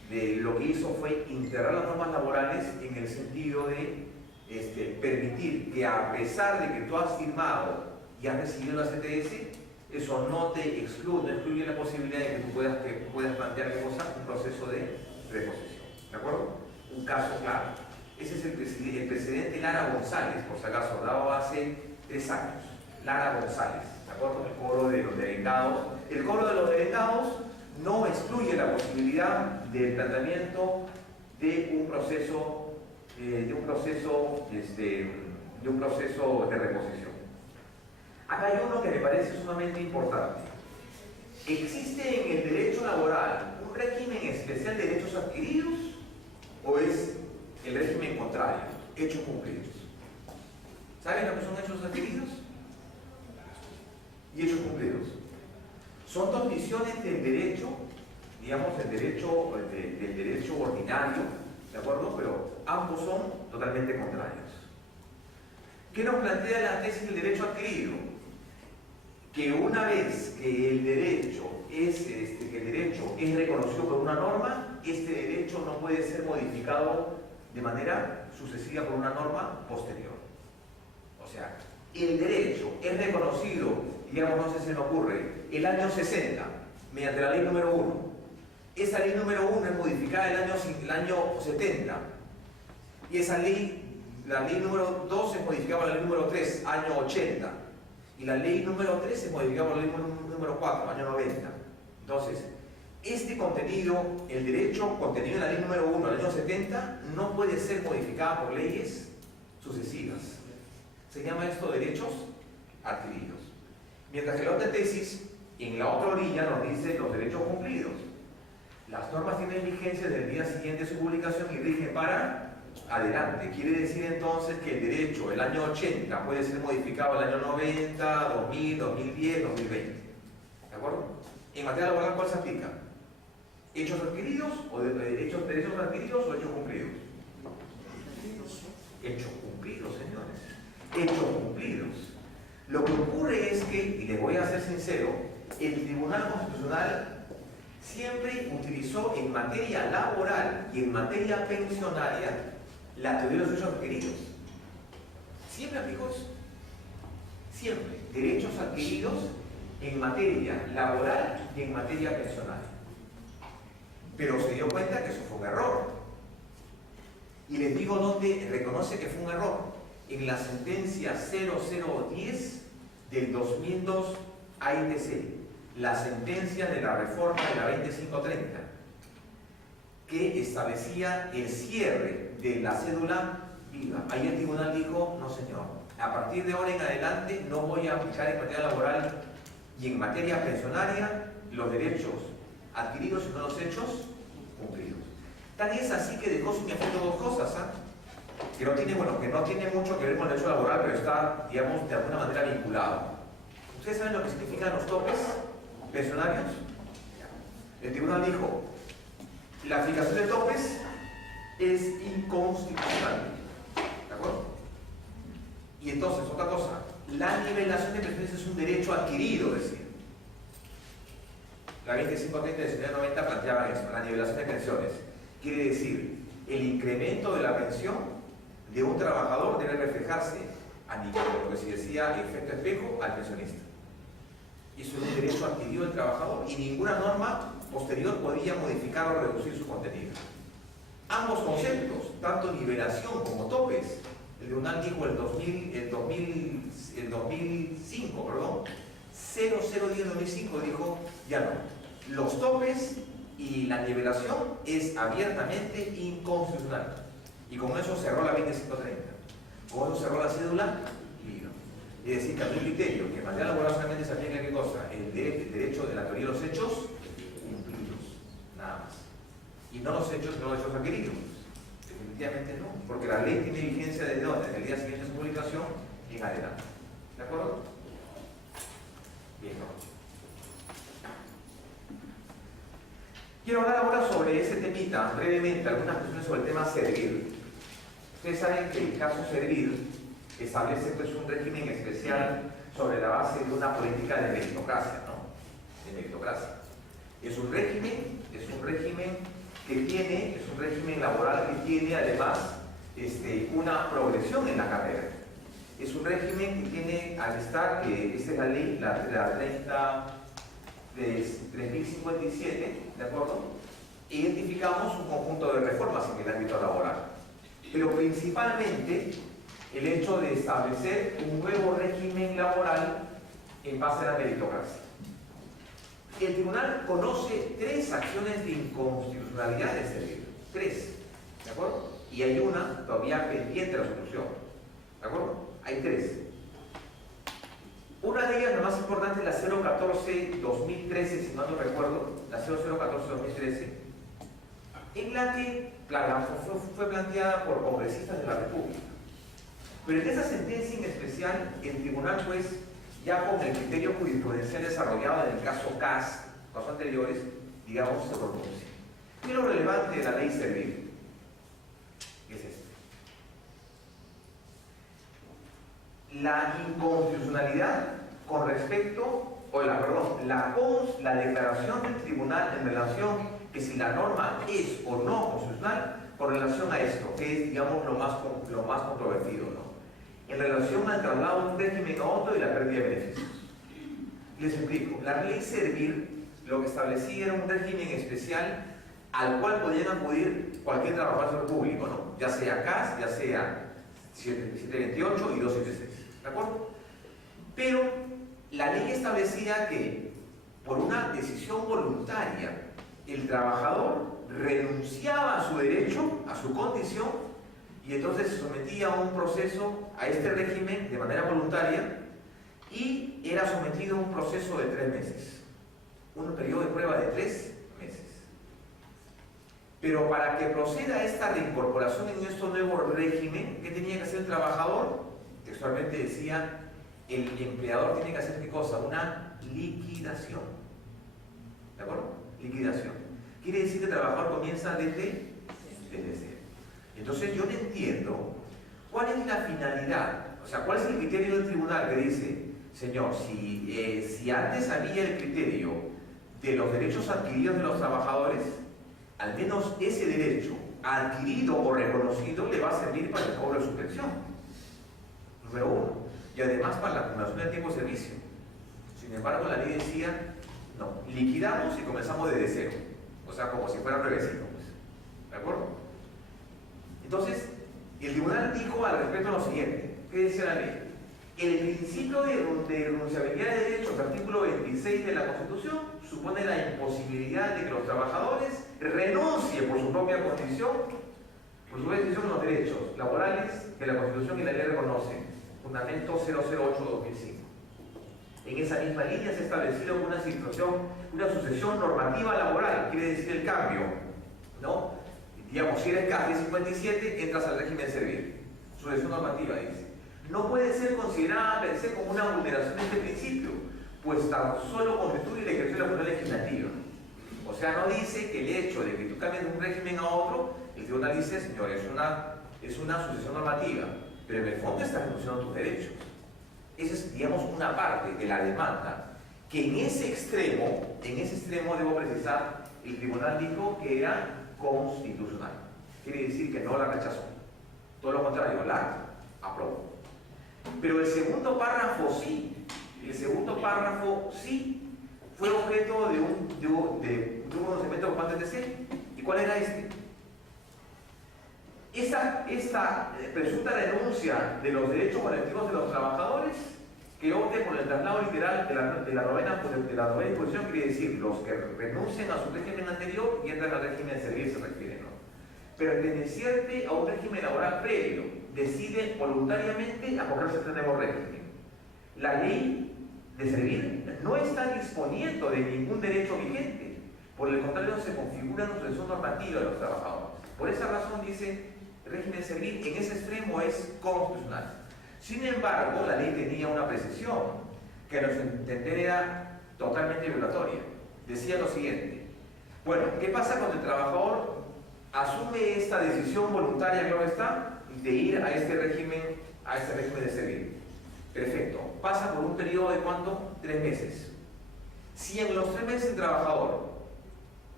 lo que hizo fue integrar las normas laborales en el sentido de permitir que a pesar de que tú has firmado y has recibido la CTS, eso no te excluye, no excluye la posibilidad de que tú puedas plantear un proceso de reposición. ¿De acuerdo? Un caso claro. Ese es el precedente Lara González, por si acaso, dado hace 3 años. Lara González, ¿de acuerdo? El cobro de los delengados. El cobro de los delengados no excluye la posibilidad del planteamiento de un proceso de reposición. Acá hay uno que me parece sumamente importante. ¿Existe en el derecho laboral un régimen especial de derechos adquiridos o es el régimen contrario, hechos cumplidos? ¿Saben lo que son hechos adquiridos y hechos cumplidos? Son dos visiones del derecho, digamos, del derecho ordinario, ¿de acuerdo? Pero ambos son totalmente contrarios. ¿Qué nos plantea la tesis del derecho adquirido? Que una vez que el derecho es reconocido por una norma, este derecho no puede ser modificado de manera sucesiva por una norma posterior. O sea, el derecho es reconocido, digamos, no sé si se me ocurre, el año 60, mediante la ley número 1. Esa ley número 1 es modificada el año 70. Y esa ley, la ley número 2 es modificada por la ley número 3, año 80. Y la ley número 3 es modificada por la ley número 4, año 90. Entonces, este contenido, el derecho contenido en la ley número 1 del año 70, no puede ser modificado por leyes sucesivas. Se llama esto derechos adquiridos. Mientras que la otra tesis, en la otra orilla, nos dice los derechos cumplidos. Las normas tienen vigencia desde el día siguiente de su publicación y rigen para adelante. Quiere decir entonces que el derecho, el año 80, puede ser modificado el año 90, 2000, 2010, 2020. ¿De acuerdo? En materia laboral, ¿cuál se aplica? ¿Hechos adquiridos o derechos adquiridos o hechos cumplidos? Hechos cumplidos, señores. Hechos cumplidos. Lo que ocurre es que, y les voy a ser sincero, el Tribunal Constitucional siempre utilizó en materia laboral y en materia pensionaria la teoría de los derechos adquiridos. Siempre aplicó eso. Siempre. Derechos adquiridos en materia laboral y en materia pensionaria. Pero se dio cuenta que eso fue un error. Y les digo dónde reconoce que fue un error. En la sentencia 0010 del 2002 AITC. La sentencia de la reforma de la 2530, que establecía el cierre de la cédula viva. Ahí el tribunal dijo, no señor, a partir de ahora en adelante no voy a aplicar en materia laboral y en materia pensionaria los derechos adquiridos y no los hechos cumplidos. Tan es así que dejó sin efecto dos cosas, que no tiene mucho que ver con el derecho laboral, pero está, digamos, de alguna manera vinculado. ¿Ustedes saben lo que significan los topes pensionarios? El tribunal dijo, la aplicación de topes es inconstitucional. ¿De acuerdo? Y entonces, otra cosa, la nivelación de pensiones es un derecho adquirido, decía. La 2530 de 1990 planteaba esto, la nivelación de pensiones. Quiere decir, el incremento de la pensión de un trabajador debe reflejarse a nivel, lo que se decía efecto espejo, al pensionista. Y eso es un derecho adquirido del trabajador y ninguna norma posterior podía modificar o reducir su contenido. ambos conceptos, tanto nivelación como topes. El tribunal dijo el 2005, perdón, 0010-2005 dijo, ya no, los topes y la nivelación es abiertamente inconstitucional. Y con eso cerró la 20130. Con eso cerró la cédula libre. Es decir, que hay un criterio que en materia laboral solamente se aplica ¿qué cosa? El derecho de la teoría de los hechos cumplidos, nada más. Y no los hechos adquiridos. Definitivamente no, porque la ley tiene vigencia desde el día siguiente de su publicación en adelante. ¿De acuerdo? Bien, ¿no? Quiero hablar ahora sobre ese temita, brevemente, algunas cuestiones sobre el tema servir. Ustedes saben que el caso servir establece pues un régimen especial sobre la base de una política de meritocracia, ¿no? De meritocracia. Es un régimen que tiene, es un régimen laboral que tiene además una progresión en la carrera. Es un régimen que tiene, al estar, esta es la ley, la 3057, ¿de acuerdo? Identificamos un conjunto de reformas en el ámbito laboral, pero principalmente el hecho de establecer un nuevo régimen laboral en base a la meritocracia. El tribunal conoce 3 acciones de inconstitucionalidad de este libro. 3, ¿de acuerdo? Y hay una todavía pendiente de la solución, ¿de acuerdo? Hay 3. Una de ellas, la más importante, es la 014-2013, si mal no recuerdo, la 0014-2013, en la que fue planteada por congresistas de la República. Pero en esa sentencia en especial, el tribunal, pues, ya con el criterio jurisprudencial desarrollado en el caso CAS, casos anteriores, digamos, se pronuncia. ¿Qué es lo relevante de la ley servir? ¿Qué es esto? La inconstitucionalidad con respecto, la declaración del tribunal en relación que si la norma es o no constitucional con relación a esto, que es, digamos, lo más controvertido, ¿no? En relación al traslado de un régimen a otro y la pérdida de beneficios. Les explico. La ley servir lo que establecía era un régimen especial al cual podían acudir cualquier trabajador público, ¿no? Ya sea CAS, ya sea 728 y 276, ¿de acuerdo? Pero la ley establecía que por una decisión voluntaria el trabajador renunciaba a su derecho, a su condición, y entonces se sometía a un proceso, a este régimen de manera voluntaria, y era sometido a un proceso de 3 meses, un periodo de prueba de 3 meses. Pero para que proceda esta reincorporación en este nuevo régimen, ¿qué tenía que hacer el trabajador? Textualmente decía, el empleador tiene que hacer ¿qué cosa? Una liquidación. ¿De acuerdo? Liquidación. Quiere decir que el trabajador comienza desde cero. Entonces yo no entiendo cuál es la finalidad, o sea, cuál es el criterio del tribunal que dice, señor, si antes había el criterio de los derechos adquiridos de los trabajadores, al menos ese derecho adquirido o reconocido le va a servir para el cobro de su pensión. Número 1. Y además para la acumulación del tiempo de servicio. Sin embargo, la ley decía, no, liquidamos y comenzamos desde cero. O sea, como si fuera nuevecito, pues. ¿De acuerdo? Entonces, el tribunal dijo al respecto lo siguiente. ¿Qué decía la ley? El principio de renunciabilidad de derechos, artículo 26 de la Constitución, supone la imposibilidad de que los trabajadores renuncien por su propia condición, por su decisión en los derechos laborales que la Constitución y la ley reconocen. Fundamento 008-2005. En esa misma línea se ha establecido una sucesión normativa laboral, quiere decir el cambio, ¿no? Digamos, si eres CAS 57, entras al régimen servir. Sucesión normativa, dice. No puede ser considerada per se como una vulneración de este principio, pues tan solo constituye la ejercicio de la función legislativa. O sea, no dice que el hecho de que tú cambies de un régimen a otro, el tribunal dice, señor, es una sucesión normativa, pero en el fondo estás renunciando a tus derechos. Esa es, digamos, una parte de la demanda, que en ese extremo, debo precisar, el tribunal dijo que era constitucional. Quiere decir que no la rechazó. Todo lo contrario, la aprobó. Pero el segundo párrafo sí. El segundo párrafo sí fue objeto de un conocimiento por parte de TC. ¿Y cuál era este? esta presunta renuncia de los derechos colectivos de los trabajadores que opte por el traslado literal de la novena disposición, quiere decir los que renuncien a su régimen anterior y entran al régimen de servir, se refiere, ¿no? Perteneciente a un régimen laboral previo, decide voluntariamente acogerse a este nuevo régimen. La ley de servir no está disponiendo de ningún derecho vigente, por el contrario se configura una sucesión normativa de los trabajadores. Por esa razón dice, el régimen de servir en ese extremo es constitucional. Sin embargo, la ley tenía una precisión que a nuestro entender era totalmente violatoria. Decía lo siguiente: bueno, ¿qué pasa cuando el trabajador asume esta decisión voluntaria, claro está, de ir a este régimen de servir? Perfecto. Pasa por un periodo de ¿cuánto? 3 meses. Si en los 3 meses el trabajador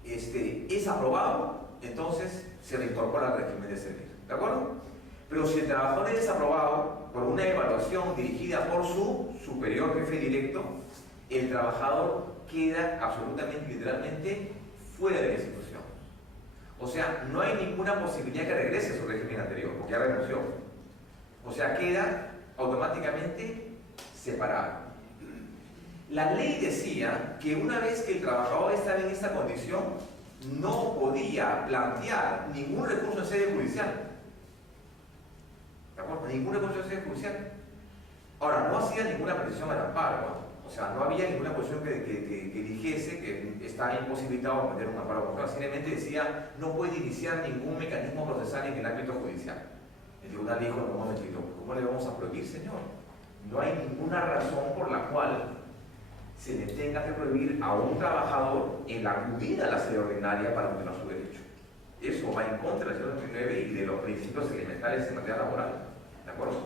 es aprobado, entonces se reincorpora al régimen de servir. ¿De acuerdo? Pero si el trabajador es desaprobado por una evaluación dirigida por su superior jefe directo, el trabajador queda absolutamente, literalmente, fuera de la institución. O sea, no hay ninguna posibilidad que regrese a su régimen anterior, porque ya renunció. O sea, queda automáticamente separado. La ley decía que una vez que el trabajador estaba en esta condición, no podía plantear ningún recurso en sede judicial. ¿De acuerdo? Ningún recurso en sede judicial. Ahora, no hacía ninguna petición al amparo, ¿no? O sea, no había ninguna posición que dijese que está imposibilitado a meter un amparo contra. Simplemente decía, no puede iniciar ningún mecanismo procesal en el ámbito judicial. El tribunal dijo, no, un momentito, ¿cómo le vamos a prohibir, señor? No hay ninguna razón por la cual se le tenga que prohibir a un trabajador el acudir a la sede ordinaria para obtener su derecho. Eso va en contra del 139 y de los principios elementales en materia laboral. ¿De acuerdo?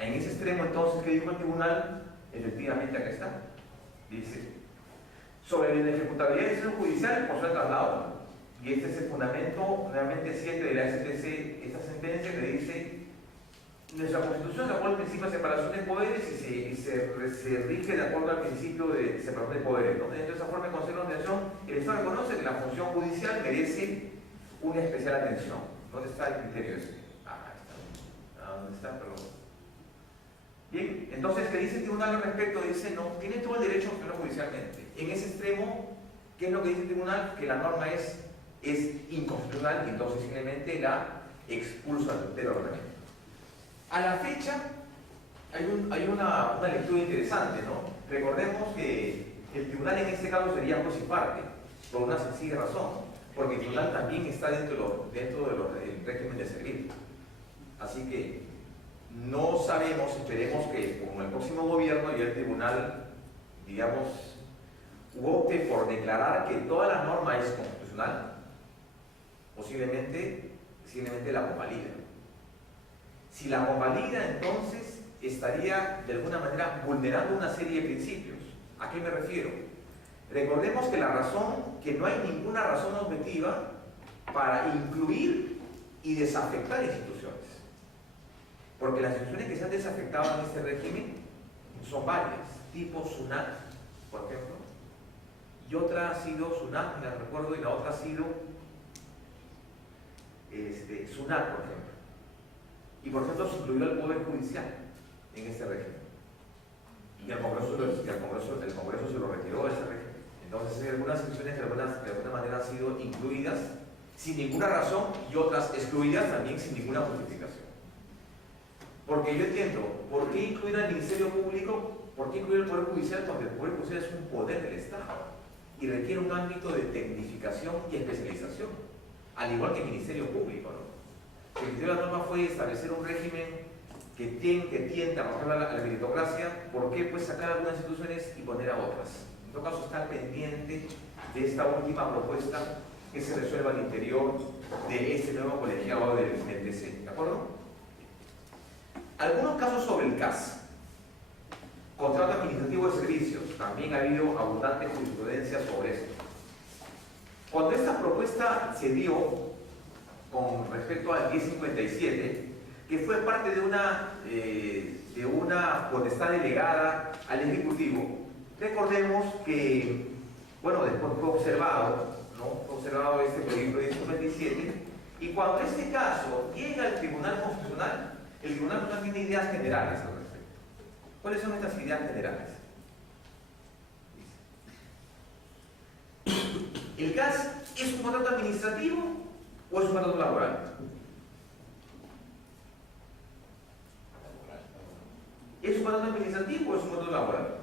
En ese extremo, entonces, ¿qué dijo el tribunal? Efectivamente, acá está. Dice, sobre la ejecutabilidad de decisión judicial por su traslado. Y este es el fundamento, realmente 7 de la STC, esta sentencia que dice: nuestra Constitución, de acuerdo al principio de separación de poderes, y se rige de acuerdo al principio de separación de poderes, ¿no? Dentro de esa forma de consejo de organización, el Estado reconoce que la función judicial merece una especial atención. ¿Dónde está el criterio ese? Está. ¿Dónde está? Perdón. Bien, entonces, ¿qué dice el tribunal al respecto? Dice, no, tiene todo el derecho a obtenerlo judicialmente. En ese extremo, ¿qué es lo que dice el tribunal? Que la norma es inconstitucional y entonces simplemente la expulsa del ordenamiento. A la fecha, hay una lectura interesante, ¿no? Recordemos que el tribunal en este caso sería juez y parte, por una sencilla razón, porque el tribunal también está dentro del régimen de servir. Así que no sabemos, esperemos que como el próximo gobierno y el tribunal, digamos, opte por declarar que toda la norma es constitucional, posiblemente la convalida. Si la convalida, entonces estaría de alguna manera vulnerando una serie de principios. ¿A qué me refiero? Recordemos que que no hay ninguna razón objetiva para incluir y desafectar instituciones. Porque las instituciones que se han desafectado en este régimen son varias, tipo SUNAT, por ejemplo, y otra ha sido SUNAT, me recuerdo, y la otra ha sido SUNAT, por ejemplo. Y por ejemplo se incluyó el Poder Judicial en este régimen. Y el Congreso se lo retiró de ese régimen. Entonces hay algunas instituciones que de alguna manera han sido incluidas sin ninguna razón y otras excluidas también sin ninguna justificación. Porque yo entiendo, ¿por qué incluir al Ministerio Público? ¿Por qué incluir el Poder Judicial? Porque el Poder Judicial es un poder del Estado y requiere un ámbito de tecnificación y especialización, al igual que el Ministerio Público, ¿no? El criterio de la norma fue establecer un régimen que tienda a bajar la meritocracia. ¿Por qué? Pues sacar algunas instituciones y poner a otras. En todo caso, está pendiente de esta última propuesta que se resuelva al interior de este nuevo colegiado del TC. ¿De acuerdo? Algunos casos sobre el CAS. Contrato administrativo de servicios. También ha habido abundante jurisprudencia sobre esto. Cuando esta propuesta se dio con respecto al 1057, que fue parte de una potestad delegada al Ejecutivo, recordemos que, bueno, después fue observado, ¿no? Fue observado este proyecto 1057 Y cuando este caso llega al Tribunal Constitucional, el Tribunal Constitucional tiene ideas generales al respecto. ¿Cuáles son estas ideas generales? ¿El gas es un contrato administrativo o es un contrato laboral? ¿Es un contrato administrativo o es un contrato laboral?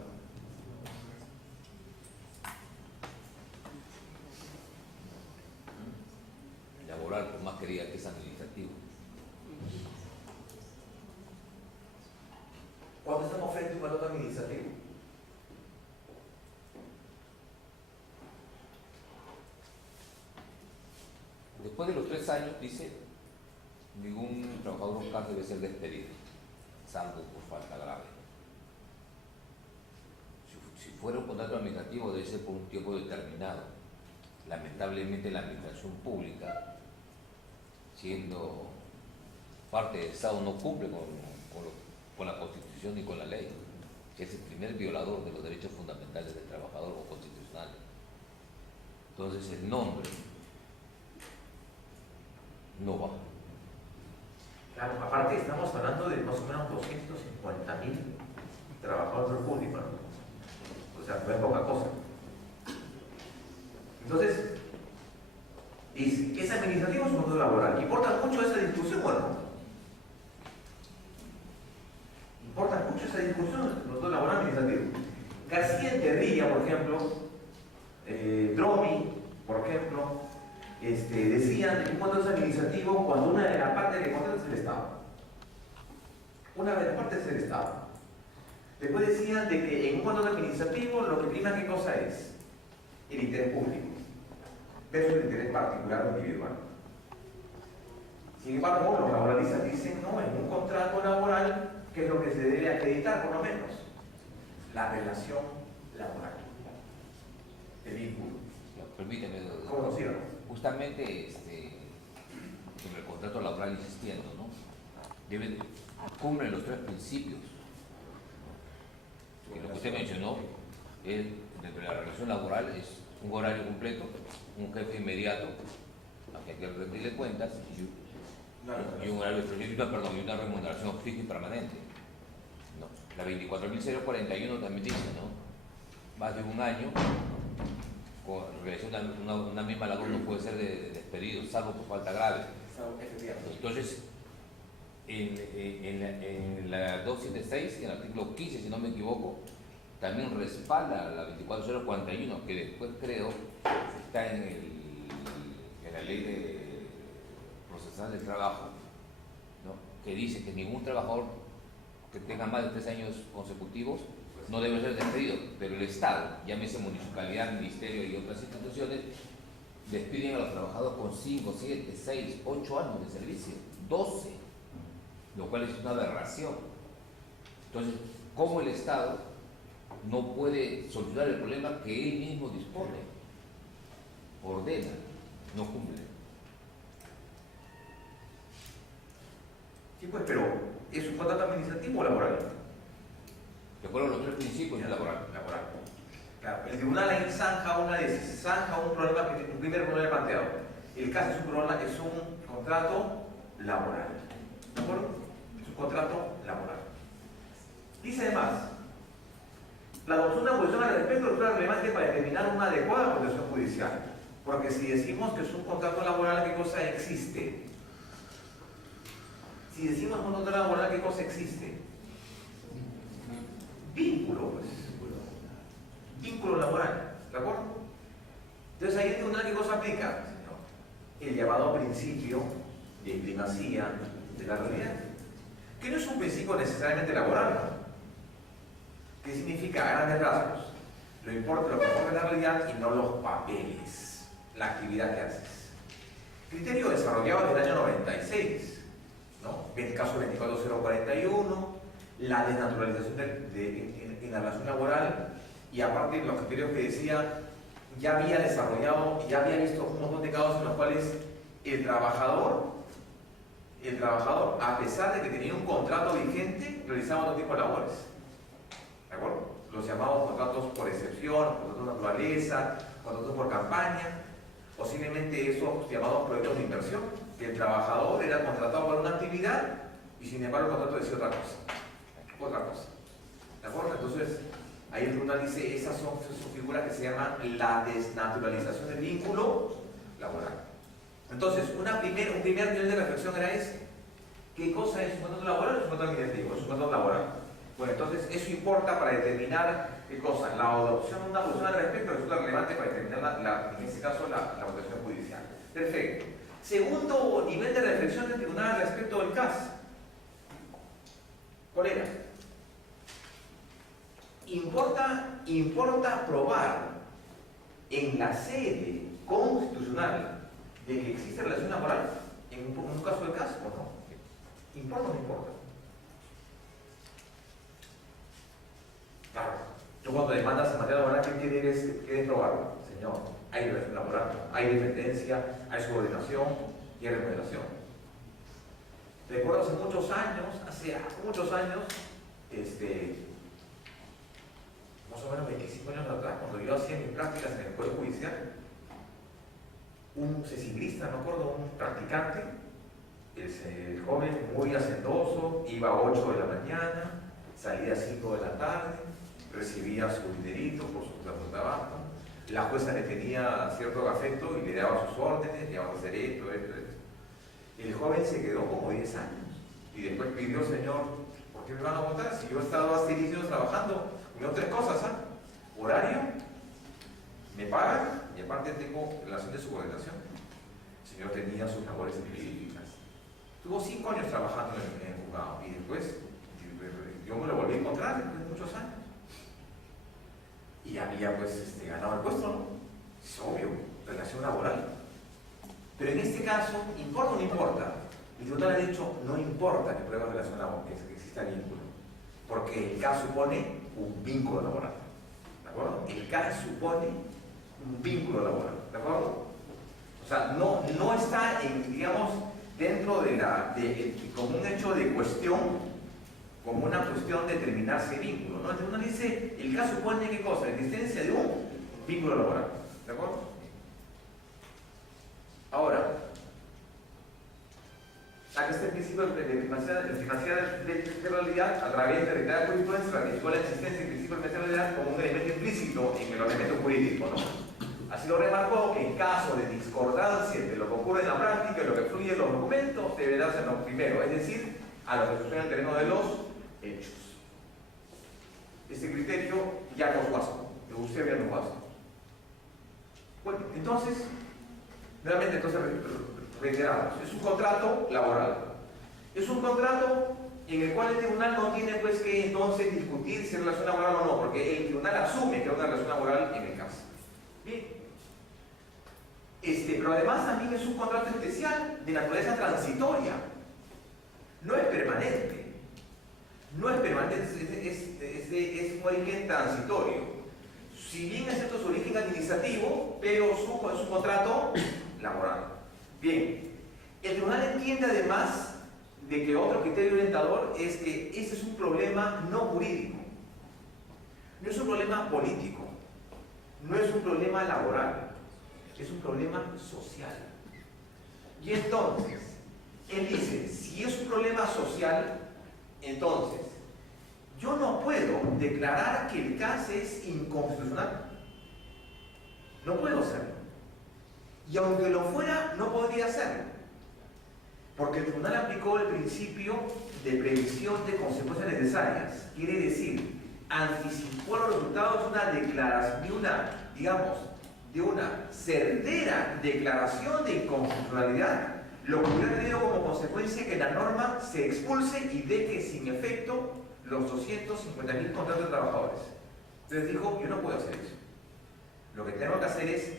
Laboral, por más que diga que es administrativo. Cuando estamos frente a un contrato administrativo, Después de los 3 años, dice, ningún trabajador local debe ser despedido, salvo por falta grave. Si fuera un contrato administrativo, debe ser por un tiempo determinado. Lamentablemente, la administración pública, siendo parte del Estado, no cumple con la Constitución ni con la ley, que es el primer violador de los derechos fundamentales del trabajador o constitucionales. Entonces, el nombre no va. claro, aparte estamos hablando de más o menos 250.000 trabajadores públicos, ¿no? O sea, no es poca cosa. Entonces, dice, ¿es administrativo o es un contrato laboral? ¿Importa mucho esa discusión o no? ¿Importa mucho esa discusión entre el contrato laboral y administrativo? García Enterrilla, por ejemplo, Dromi, por ejemplo, decían que un contrato es administrativo cuando una de las partes del contrato es el Estado. Una de las partes es el Estado. Después decían de que en un contrato administrativo lo que prima qué cosa es el interés público versus el interés particular o individual. Sin embargo, los laboralistas dicen, no, en un contrato laboral, ¿qué es lo que se debe acreditar por lo menos? La relación laboral, el vínculo. Permíteme, Conocido. justamente sobre el contrato laboral insistiendo, ¿no? Cumple los 3 principios. Que lo que usted mencionó, dentro de la relación laboral es un horario completo, un jefe inmediato, a quien hay que rendirle cuentas, y un horario y una remuneración fija y permanente. ¿No? La 24.041 también dice, ¿no? Más de un año, con realizar una misma labor no puede ser despedido, salvo por falta grave. Entonces, en la 276, en el artículo 15, si no me equivoco, también respalda la 24.041, que después creo está en la ley procesal del trabajo, ¿no? Que dice que ningún trabajador que tenga más de 3 años consecutivos no debe ser despedido, pero el Estado, llámese municipalidad, ministerio y otras instituciones, despiden a los trabajadores con 5, 7, 6, 8 años de servicio, 12, lo cual es una aberración. Entonces, ¿cómo el Estado no puede solucionar el problema que él mismo dispone, ordena, no cumple? Sí, pues, pero ¿es un contrato administrativo o laboral? De acuerdo a los 3 principios es laboral. Laboral. Claro, el tribunal ahí zanja un problema que un primer problema planteado. El caso es un contrato laboral. ¿De acuerdo? Es un contrato laboral. Dice además, la adopción de una posición al respecto es relevante para determinar una adecuada protección judicial. Porque si decimos que es un contrato laboral, ¿qué cosa existe? Si decimos un contrato laboral, ¿qué cosa existe? Vínculo, pues. Vínculo laboral, ¿de acuerdo? Entonces ahí el tribunal, ¿qué cosa aplica? El llamado principio de primacía de la realidad, que no es un principio necesariamente laboral, ¿no? ¿Qué significa? A grandes rasgos, lo que importa es la realidad y no los papeles, la actividad que haces. Criterio desarrollado desde el año 96, ¿no? El caso 24041, la desnaturalización en la relación laboral, y aparte los criterios que decía, ya había desarrollado, ya había visto un montón de casos en los cuales el trabajador, a pesar de que tenía un contrato vigente, realizaba otro tipo de labores. ¿De acuerdo? Los llamados contratos por excepción, contratos de naturaleza, contratos por campaña, posiblemente esos llamados proyectos de inversión. que el trabajador era contratado para una actividad y sin embargo el contrato decía otra cosa. Otra cosa. ¿De acuerdo? Entonces, ahí el tribunal dice, esas son figuras que se llaman la desnaturalización del vínculo laboral. Entonces, un primer nivel de reflexión era ese. ¿Qué cosa es un contrato laboral? Es un contrato administrativo, es un contrato laboral. Bueno, entonces eso importa para determinar qué cosa. La adopción de una posición al respecto resulta relevante para determinar, en este caso, la votación judicial. Perfecto. Segundo nivel de reflexión del tribunal al respecto del caso. ¿Cuál era? Importa probar en la sede constitucional de que existe relación laboral en un caso del caso o no. ¿Importa o no importa? Claro, yo cuando demandas en materia laboral, ¿qué quieres probar? Señor, hay relación laboral, hay dependencia, hay subordinación y hay remuneración. Recuerdo hace muchos años, más o menos 25 años atrás, cuando yo hacía mis prácticas en el Poder Judicial, un cecigrista, no recuerdo, un practicante, el joven muy hacendoso, iba a 8 de la mañana, salía a 5 de la tarde, recibía su dinerito por su trabajo, la jueza le tenía cierto afecto y le daba sus órdenes, le daba hacer esto. El joven se quedó como 10 años y después pidió, señor, ¿por qué me van a votar? Si yo he estado hace 10 años trabajando, no 3 cosas, horario, me pagan y aparte tengo relación de subordinación. El señor tenía sus labores específicas. Tuvo 5 años trabajando en el juzgado y después yo me lo volví a encontrar después de muchos años. Y había pues ganado el puesto, ¿no? Es obvio, relación laboral. Pero en este caso, ¿importa o no importa? El tribunal ha dicho, no importa que pruebas relación laboral, que exista vínculo, porque el caso supone un vínculo laboral. ¿De acuerdo? El caso supone un vínculo laboral. ¿De acuerdo? O sea, no está, digamos, dentro como un hecho de cuestión, como una cuestión de determinarse vínculo, ¿no? El tribunal dice, el caso supone ¿qué cosa? La existencia de un vínculo laboral. ¿De acuerdo? Ahora, acá está el principio de primacidad de realidad a través de declarar jurisprudencia, ratificó la existencia del principio de primacidad de realidad como un elemento implícito en el ordenamiento jurídico, ¿no? Así lo remarcó que en caso de discordancia entre lo que ocurre en la práctica y lo que fluye en los documentos, debe darse en lo primero, es decir, a lo que sucede en el terreno de los hechos. Este criterio ya no es básico, de usted ya no es básico. Bueno, entonces, nuevamente, reiteramos, es un contrato laboral. Es un contrato en el cual el tribunal no tiene pues que entonces discutir si es relación laboral o no, porque el tribunal asume que hay una relación laboral en el caso. Bien. Pero además también es un contrato especial de naturaleza transitoria. No es permanente. No es permanente, es un origen transitorio. Si bien es cierto su origen administrativo, pero es un contrato laboral. Bien, el tribunal entiende además de que otro criterio orientador es que este es un problema no jurídico, no es un problema político, no es un problema laboral, es un problema social. Y entonces, él dice, si es un problema social, entonces, yo no puedo declarar que el CAS es inconstitucional. No puedo hacerlo. Y aunque lo fuera, no podría hacerlo. Porque el tribunal aplicó el principio de previsión de consecuencias necesarias. Quiere decir, anticipó los resultados de una declaración, de una certera declaración de inconstitucionalidad, lo que hubiera tenido como consecuencia que la norma se expulse y deje sin efecto los 250.000 contratos de trabajadores. Entonces dijo, yo no puedo hacer eso. Lo que tengo que hacer es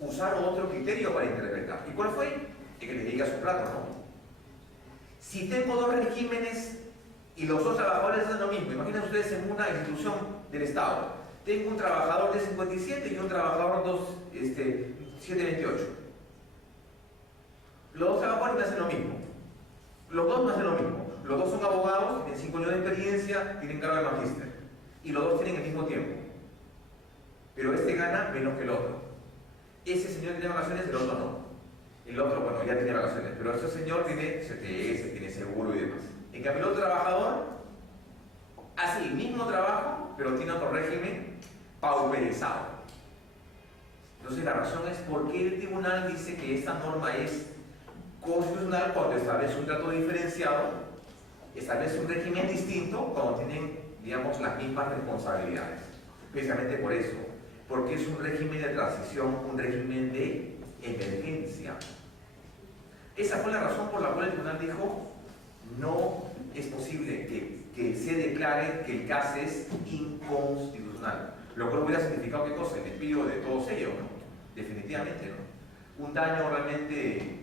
usar otro criterio para interpretar. ¿Y cuál fue? El que le diga su plato, ¿no? Si tengo 2 regímenes y los 2 trabajadores hacen lo mismo, imaginen ustedes en una institución del Estado. Tengo un trabajador de 57 y un trabajador 728. Los 2 trabajadores me hacen lo mismo. Los 2 me hacen lo mismo. Los 2 son abogados, tienen 5 años de experiencia, tienen cargo de magíster. Y los 2 tienen el mismo tiempo. Pero este gana menos que el otro. Ese señor tiene vacaciones, el otro no. El otro, bueno, ya tiene vacaciones, pero este señor tiene CTS, tiene seguro y demás. En cambio, el otro trabajador hace el mismo trabajo, pero tiene otro régimen pauperizado. Entonces, la razón es por qué el tribunal dice que esta norma es constitucional cuando establece un trato diferenciado, establece un régimen distinto cuando tienen, digamos, las mismas responsabilidades. Precisamente por eso, porque es un régimen de transición, un régimen de emergencia. Esa fue la razón por la cual el tribunal dijo: no es posible que se declare que el CAS es inconstitucional. Lo cual hubiera significado, ¿qué cosa? El despido de todos ellos, ¿no? Definitivamente, ¿no? Un daño realmente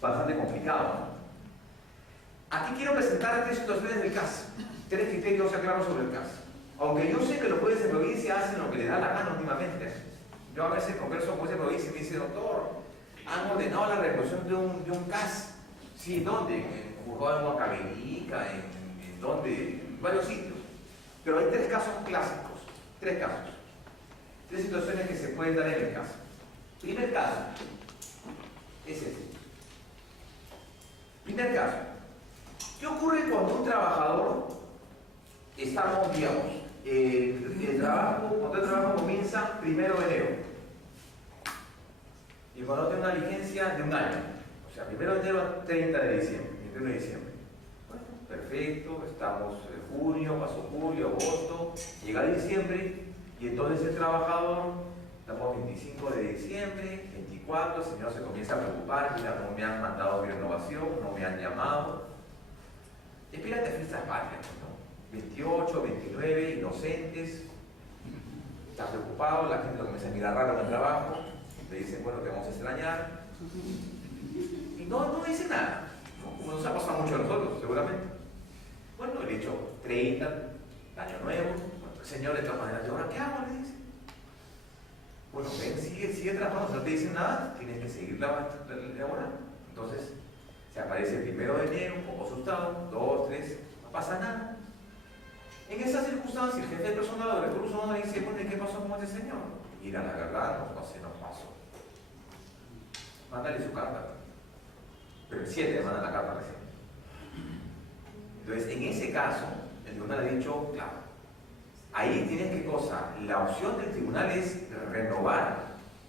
bastante complicado, ¿no? Aquí quiero presentar tres situaciones del CAS, tres criterios aclarados sobre el CAS. Aunque yo sé que los jueces de provincia hacen lo que les da la gana últimamente. Yo a veces converso con jueces de provincia y me dice: doctor, han ordenado la reposición de un CAS. Sí, ¿dónde? En Juzgado de Huancavelica, en donde, en varios sitios. Pero hay tres casos clásicos, tres casos, tres situaciones que se pueden dar en el caso. Primer caso es este. Primer caso: ¿qué ocurre cuando un trabajador, estamos, digamos, cuando el trabajo comienza 1 de enero y cuando tiene una vigencia de un año? O sea, 1 de enero a 30 de diciembre, 21 de diciembre. Bueno, perfecto, estamos en junio, pasó julio, agosto, llega diciembre y entonces el trabajador, estamos 25 de diciembre, 24, el señor se comienza a preocupar: mira, no me han mandado mi renovación, no me han llamado. Espérate fiestas patrias, ¿no? 28, 29, inocentes, está preocupado, la gente lo comienza a mirar raro en el trabajo, le dicen: bueno, te vamos a extrañar, y no dice nada, ¿no? Nos ha pasado mucho a nosotros, seguramente. Bueno, el hecho 30, año nuevo, bueno, el señor de todas maneras, ¿y ahora qué hago?, le dice. Bueno, ven, sigue trabajando, si no te dicen nada, tienes que seguir laborando. Entonces, se aparece el 1 de enero, un poco asustado, 2, 3, no pasa nada. En esas circunstancias, el jefe de personal de recursos humanos dice: bueno, ¿y qué pasó con este señor? Mira, la verdad, no pasó. Mándale su carta. Pero el 7 le manda la carta recién. Entonces, en ese caso, el tribunal ha dicho: claro, ahí tienes qué cosa. La opción del tribunal es renovar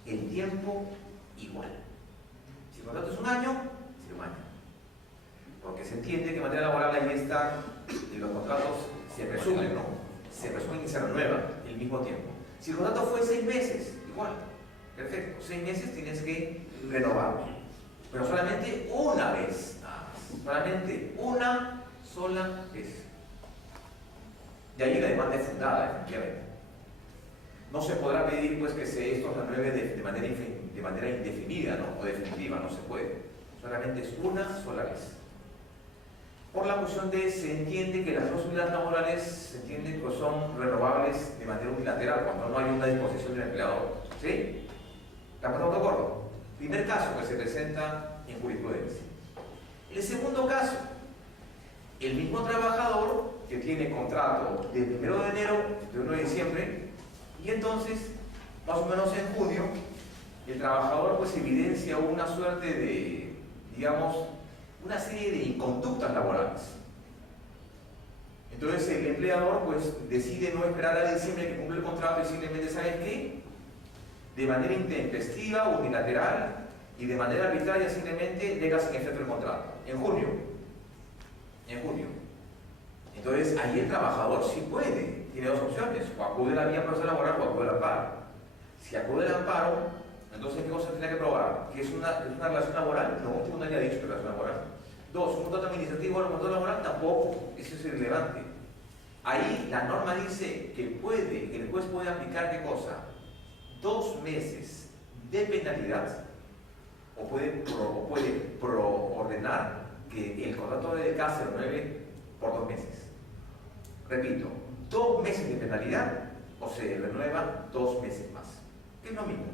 el tiempo igual. Si el contrato es un año, será un año. Porque se entiende que en materia laboral ahí está, y los contratos se resumen, ¿no? Se resumen y se renuevan el mismo tiempo. Si el contrato fue 6 meses, igual. Perfecto, 6 meses tienes que renovarlo. Pero solamente una vez, nada más. Solamente una sola vez. De ahí la demanda es fundada, efectivamente. No se podrá pedir, pues, que esto se renueve de manera indefinida, ¿no? O definitiva, no se puede. Solamente es una sola vez. Por la cuestión de, se entiende que las cláusulas laborales se entiende que son renovables de manera unilateral cuando no hay una disposición del empleador. ¿Sí? ¿Estamos de acuerdo? Primer caso que se presenta en jurisprudencia. El segundo caso: el mismo trabajador que tiene contrato del 1 de enero, de 1 de diciembre, y entonces, más o menos en junio, el trabajador pues evidencia una suerte de, digamos, una serie de inconductas laborales. Entonces el empleador pues decide no esperar a diciembre que cumple el contrato y simplemente, ¿sabes qué? De manera intempestiva, unilateral y de manera arbitraria simplemente deja sin efecto el contrato. En junio. Entonces ahí el trabajador sí puede, tiene dos opciones: o acude a la vía procesal laboral o acude al amparo. Si acude al amparo, entonces ¿qué cosa tiene que probar? ¿Que es una relación laboral? No, el tribunal ya ha dicho que es relación laboral. 2, un contrato administrativo o un contrato laboral, tampoco, eso es irrelevante. Ahí la norma dice que el juez puede aplicar ¿qué cosa? 2 meses de penalidad, o puede ordenar que el contrato de CAS se renueve por 2 meses. Repito, 2 meses de penalidad o se renueva 2 meses más. ¿Qué es lo mismo?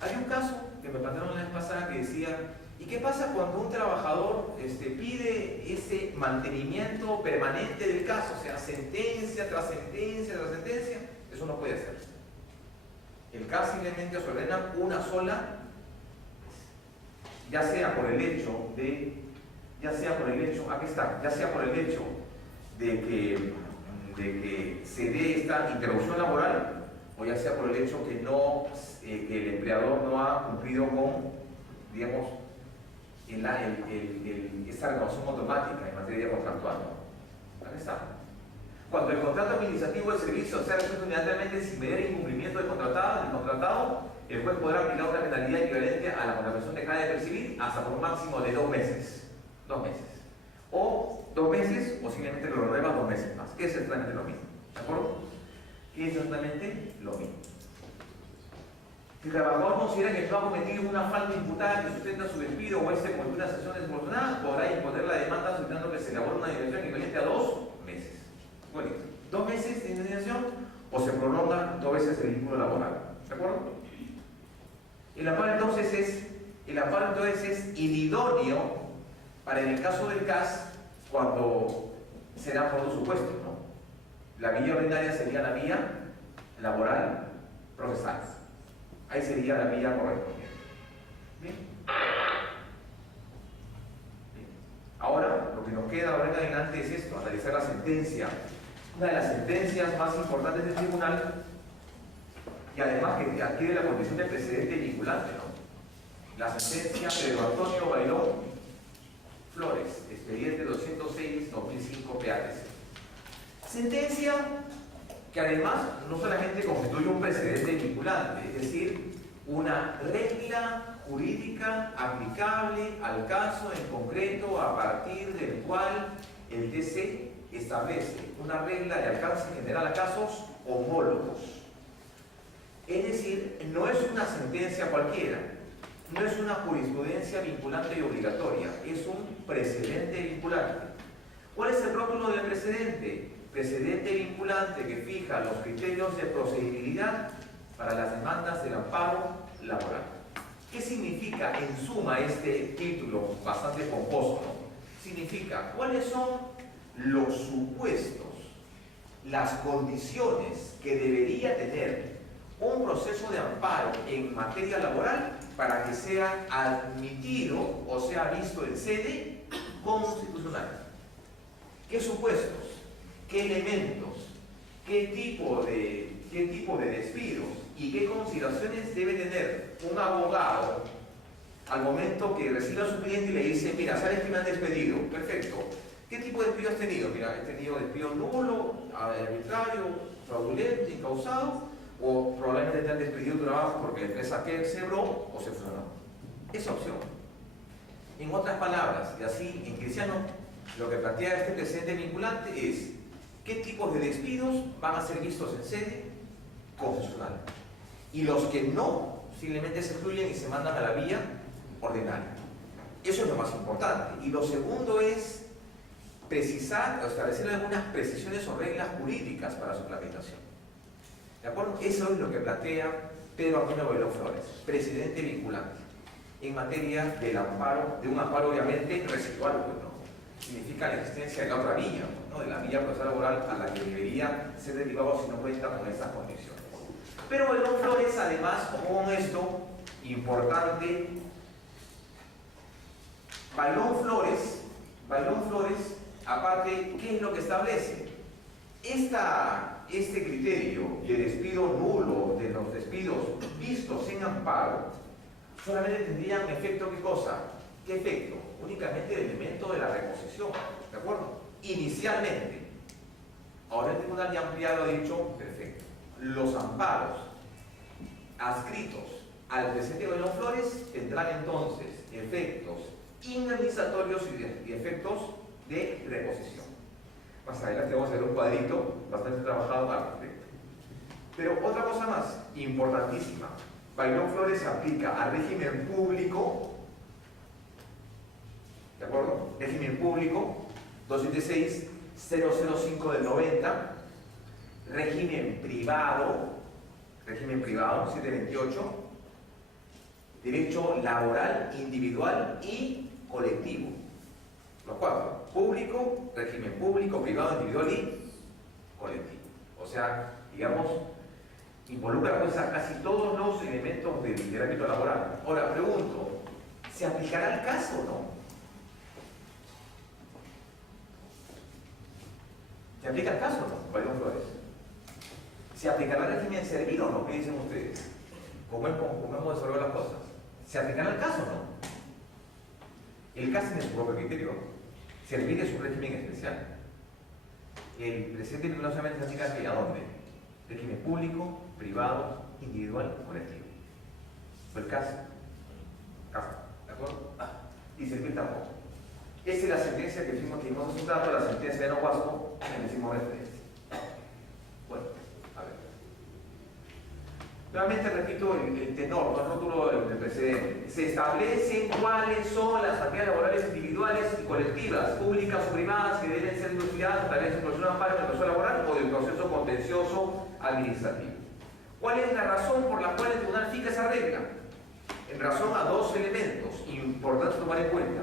Hay un caso que me plantearon la vez pasada que decía: ¿y qué pasa cuando un trabajador pide ese mantenimiento permanente del caso? O sea, sentencia tras sentencia tras sentencia. Eso no puede hacer. El CAS simplemente se ordena una sola, ya sea por el hecho, aquí está, ya sea por el hecho de que se dé esta interrupción laboral, o ya sea por el hecho que que el empleador no ha cumplido con, digamos, esta renovación automática en materia contractual. Aquí está. Cuando el contrato administrativo del servicio sea resuelto unilateralmente sin mediar incumplimiento del contratado, el juez podrá aplicar una penalidad equivalente a la contratación que acaba de percibir hasta por un máximo de 2 meses. 2 meses. O 2 meses, o simplemente lo renueva 2 meses más, que es exactamente lo mismo. ¿De acuerdo? Que es exactamente lo mismo. Si el trabajador considera que no ha cometido una falta imputada que sustenta su despido o este cometió una sanción desproporcionada, podrá imponer la demanda solicitando que se elabore una indemnización equivalente a 2 meses. Bueno, 2 meses de indemnización o se prolonga 2 veces el vínculo laboral. ¿De acuerdo? El amparo entonces es inidóneo para el caso del CAS cuando se da por dos supuestos, ¿no? La vía ordinaria sería la vía laboral procesal. Ahí sería la vía correspondiente. ¿Bien? Bien. Ahora, lo que nos queda ahora en adelante es esto, analizar la sentencia. Una de las sentencias más importantes del tribunal, y además que adquiere la condición de precedente vinculante, ¿no? La sentencia Pedro Antonio Bailón Flores, expediente 206-2005 PATC. Sentencia que además no solamente constituye un precedente vinculante, es decir, una regla jurídica aplicable al caso en concreto a partir del cual el TC establece una regla de alcance general a casos homólogos. Es decir, no es una sentencia cualquiera, no es una jurisprudencia vinculante y obligatoria, es un precedente vinculante. ¿Cuál es el rótulo del precedente? Precedente vinculante que fija los criterios de procedibilidad para las demandas del amparo laboral. ¿Qué significa en suma este título bastante pomposo, ¿no? Significa cuáles son los supuestos, las condiciones que debería tener un proceso de amparo en materia laboral para que sea admitido o sea visto en sede constitucional. ¿Qué supuestos? ¿Qué elementos? ¿Qué tipo de despidos? ¿Y qué consideraciones debe tener un abogado al momento que recibe a su cliente y le dice, mira, ¿sabes que me han despedido? Perfecto. ¿Qué tipo de despido has tenido? Mira, he tenido despido nulo, arbitrario, fraudulento, incausado, o probablemente te han despedido tu trabajo porque la empresa que quebró o se frenó. Esa opción. En otras palabras, y así en cristiano, lo que plantea este precedente vinculante es qué tipos de despidos van a ser vistos en sede constitucional y los que no simplemente se excluyen y se mandan a la vía ordinaria. Eso es lo más importante. Y lo segundo es precisar o establecer algunas precisiones o reglas jurídicas para su tramitación. ¿De acuerdo? Eso es lo que plantea Pedro Antonio Bailón Flores, precedente vinculante en materia del amparo, de un amparo obviamente residual, pues, ¿no? Significa la existencia de la otra vía, ¿no? De la vía procesal laboral a la que debería ser derivado si no cuenta con estas condiciones. Pero Bailón Flores, además, ojo con esto, importante, Bailón Flores, aparte, ¿qué es lo que establece? Este criterio de despido nulo, de los despidos vistos en amparo, solamente tendrían efecto, ¿qué cosa? ¿Qué efecto? Únicamente el elemento de la reposición, ¿de acuerdo? Inicialmente. Ahora el tribunal ya ampliado ha dicho, perfecto, los amparos adscritos al presente de Bailón Flores tendrán entonces efectos indemnizatorios y efectos de reposición. Más adelante vamos a ver un cuadrito bastante trabajado al respecto. Pero otra cosa más, importantísima, Bailón Flores se aplica al régimen público, ¿de acuerdo? Régimen público, 276-005 del 90, régimen privado, 728, derecho laboral individual y colectivo. Los cuatro, público, régimen público, privado, individual y colectivo. O sea, digamos, Involucra pues a casi todos los elementos del ámbito laboral. Ahora, pregunto, ¿se aplicará el caso o no? ¿Se aplica el caso o no, Bayón Flores? ¿Se aplicará el régimen servil o no? ¿Qué dicen ustedes? ¿Cómo hemos desarrollado las cosas? ¿Se aplicará el caso o no? El caso tiene su propio criterio. Servil es un régimen especial. El presidente no solamente se aplica aquí, ¿a dónde? Régimen público, privado, individual, colectivo. Fue el caso. ¿De acuerdo? Y servil tampoco. Esa es la sentencia que hicimos hace un rato, la sentencia de Noguasco, que le hicimos referencia. Bueno, a ver. Nuevamente repito el tenor, no el rótulo del precedente. Se establecen cuáles son las actividades laborales individuales y colectivas, públicas o privadas, que deben ser dilucidadas a través de un proceso de amparo, del proceso laboral o del proceso contencioso administrativo. ¿Cuál es la razón por la cual el tribunal fija esa regla? En razón a dos elementos importantes tomar en cuenta: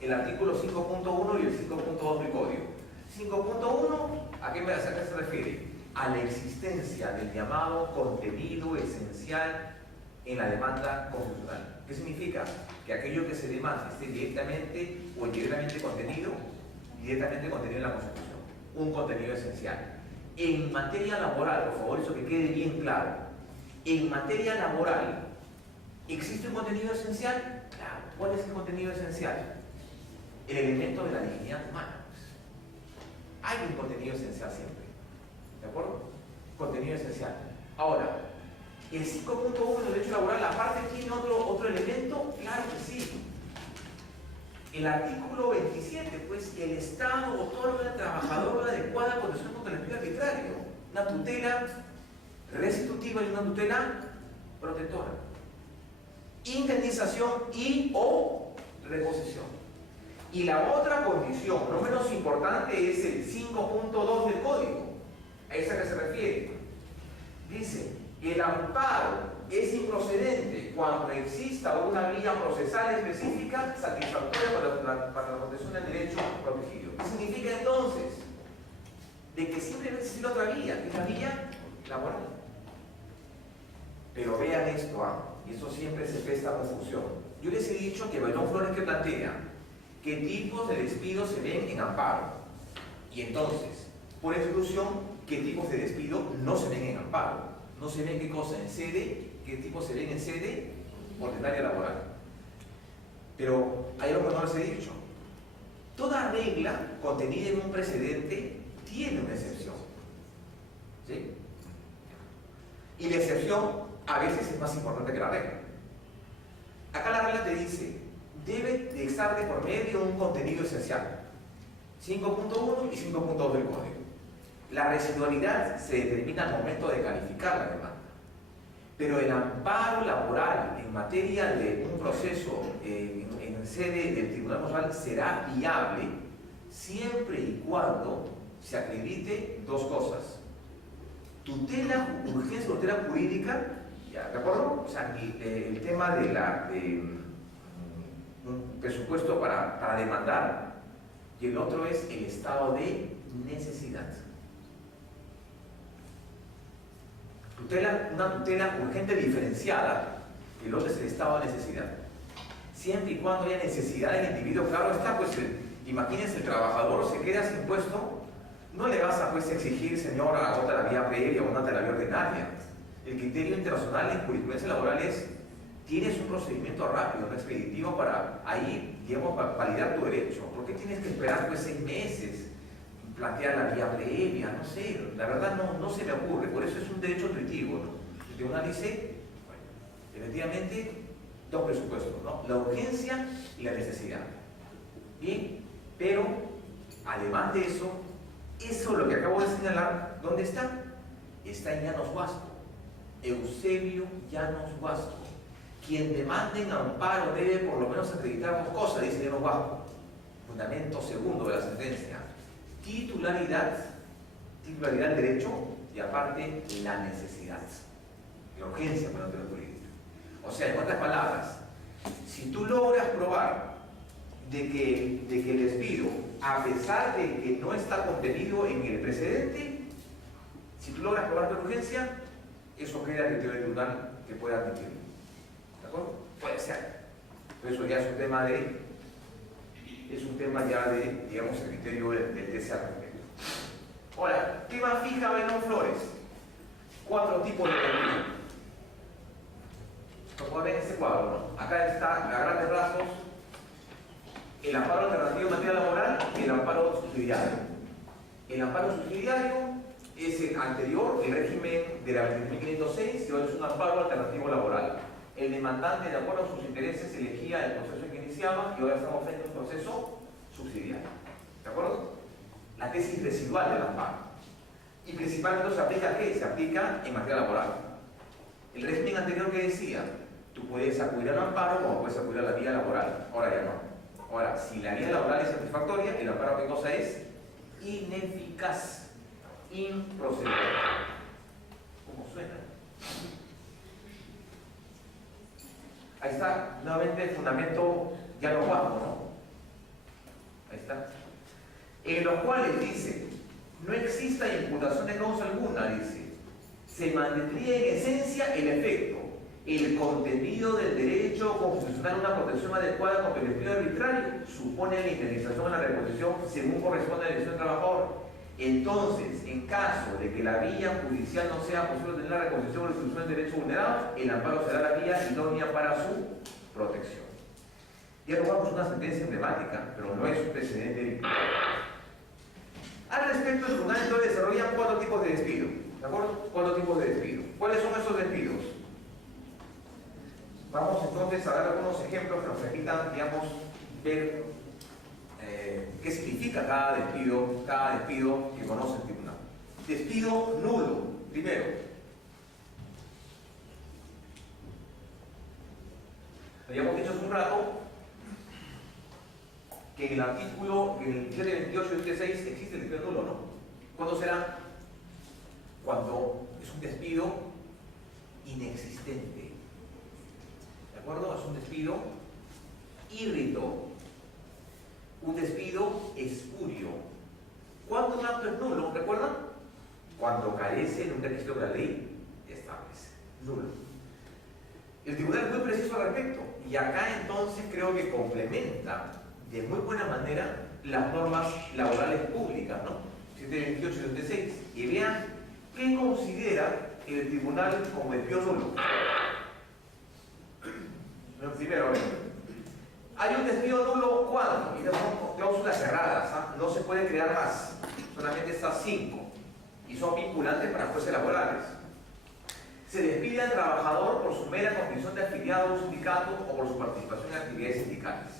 el artículo 5.1 y el 5.2 del Código. 5.1, ¿a qué se refiere? A la existencia del llamado contenido esencial en la demanda constitucional. ¿Qué significa? Que aquello que se demanda esté directamente o indirectamente contenido en la Constitución. Un contenido esencial. En materia laboral, por favor, eso que quede bien claro. En materia laboral, ¿existe un contenido esencial? Claro. ¿Cuál es el contenido esencial? El elemento de la dignidad humana. Hay un contenido esencial siempre. ¿De acuerdo? Contenido esencial. Ahora, el 5.1 del derecho laboral, aparte tiene otro elemento, claro que sí. El artículo 27, pues, el Estado otorga al trabajador la adecuada condición contra el empleo arbitrario, una tutela restitutiva y una tutela protectora, indemnización y o reposición. Y la otra condición, no menos importante, es el 5.2 del Código. ¿A esa que se refiere? Dice: el amparo es improcedente cuando exista una vía procesal específica satisfactoria para la protección del derecho protegido. ¿Qué significa entonces? De que simplemente existe otra vía, que es la vía laboral. Pero vean esto, y eso siempre se presta confusión. Yo les he dicho que Bayón Flores que plantea qué tipos de despidos se ven en amparo. Y entonces, por exclusión, qué tipos de despido no se ven en amparo. No se ven qué cosa en sede, qué tipos se ven en sede ordinaria laboral. Pero hay algo que no les he dicho. Toda regla contenida en un precedente tiene una excepción. ¿Sí? Y la excepción a veces es más importante que la regla. Acá la regla te dice: debe de estar de por medio un contenido esencial. 5.1 y 5.2 del Código. La residualidad se determina al momento de calificar la demanda. Pero el amparo laboral en materia de un proceso en sede del Tribunal Constitucional será viable siempre y cuando se acredite dos cosas: tutela, urgencia, tutela jurídica, ¿ya? ¿De acuerdo? O sea, el tema de un presupuesto para demandar, y el otro es el estado de necesidad. Una tutela urgente diferenciada, y el otro es el estado de necesidad. Siempre y cuando haya necesidad del individuo, claro está, pues imagínense, el trabajador se queda sin puesto, no le vas a pues exigir: señor, agota la vía previa o una la vía ordinaria. El criterio internacional en jurisprudencia laboral es: tienes un procedimiento rápido, no expeditivo, para ahí, digamos, para validar tu derecho. ¿Por qué tienes que esperar pues 6 meses? Plantear la vía previa, no sé, la verdad no se me ocurre. Por eso es un derecho intuitivo, ¿no? El tribunal dice: bueno, efectivamente, dos presupuestos, ¿no? La urgencia y la necesidad. Bien, pero además de eso, lo que acabo de señalar, ¿dónde está? Está en Llanos Huasco. Eusebio Llanos Huasco. Quien demande en amparo debe por lo menos acreditar dos cosas, dice Llanos Huasco. Fundamento segundo de la sentencia: titularidad del derecho, y aparte la necesidad, la urgencia para la tutela jurídica. O sea, en otras palabras, si tú logras probar de que el despido, a pesar de que no está contenido en el precedente, si tú logras probar tu urgencia, eso queda a criterio del tribunal que pueda admitirlo. ¿De acuerdo? Puede ser. Pero eso ya es un tema ya de, digamos, el criterio del TC al respecto. Ahora, ¿qué más fija Benón Flores? 4 tipos de despido. Lo pueden ver en este cuadro, ¿no? Acá está, a grandes rasgos, el amparo alternativo en materia laboral y el amparo subsidiario. El amparo subsidiario es el anterior, el régimen de la 23.506, y ahora es un amparo alternativo laboral. El demandante, de acuerdo a sus intereses, elegía el proceso que iniciaba y ahora estamos frente a un proceso subsidiario. ¿De acuerdo? La tesis residual del amparo. Y principalmente se aplica ¿a qué? Se aplica en materia laboral. El régimen anterior que decía, tú puedes acudir al amparo como puedes acudir a la vía laboral. Ahora ya no. Ahora, si la vía laboral es satisfactoria, el amparo ¿qué cosa es? Ineficaz, improcedente. ¿Cómo suena? Ahí está, nuevamente el fundamento ya lo guapo, ¿no? Ahí está. En los cuales dice, no exista imputación de causa alguna, dice, se mantendría en esencia el efecto, el contenido del derecho constitucional a una protección adecuada contra el despido arbitrario supone la indemnización a la reposición según corresponde a la elección del trabajador. Entonces, en caso de que la vía judicial no sea posible tener la reposición o resolución de derechos vulnerados, el amparo será la vía idónea para su protección. Ya lo vamos a una sentencia emblemática, pero no es un precedente. Al respecto, el tribunal entonces desarrolla 4 tipos de despido. ¿De acuerdo? 4 tipos de despido. ¿Cuáles son esos despidos? Vamos entonces a dar algunos ejemplos que nos permitan, digamos, ver qué significa cada despido que conoce el tribunal. Despido nulo, primero. Habíamos dicho hace un rato que en el artículo, en el 728 y 26 existe el despido nulo, ¿no? ¿Cuándo será? Cuando es un despido inexistente. ¿De acuerdo? Es un despido híbrido. Un despido espurio. ¿Cuándo un acto es nulo? ¿Recuerdan? Cuando carece de un requisito que la ley establece. Nulo. El tribunal es muy preciso al respecto. Y acá entonces creo que complementa de muy buena manera las normas laborales públicas, ¿no? 728 y 26. Y vean qué considera el tribunal como despido nulo. Primero, hay un despido nulo cuando, y son cláusulas cerradas, ¿ah? No se puede crear más, solamente estas 5, y son vinculantes para jueces laborales. Se despide al trabajador por su mera condición de afiliado a un sindicato o por su participación en actividades sindicales.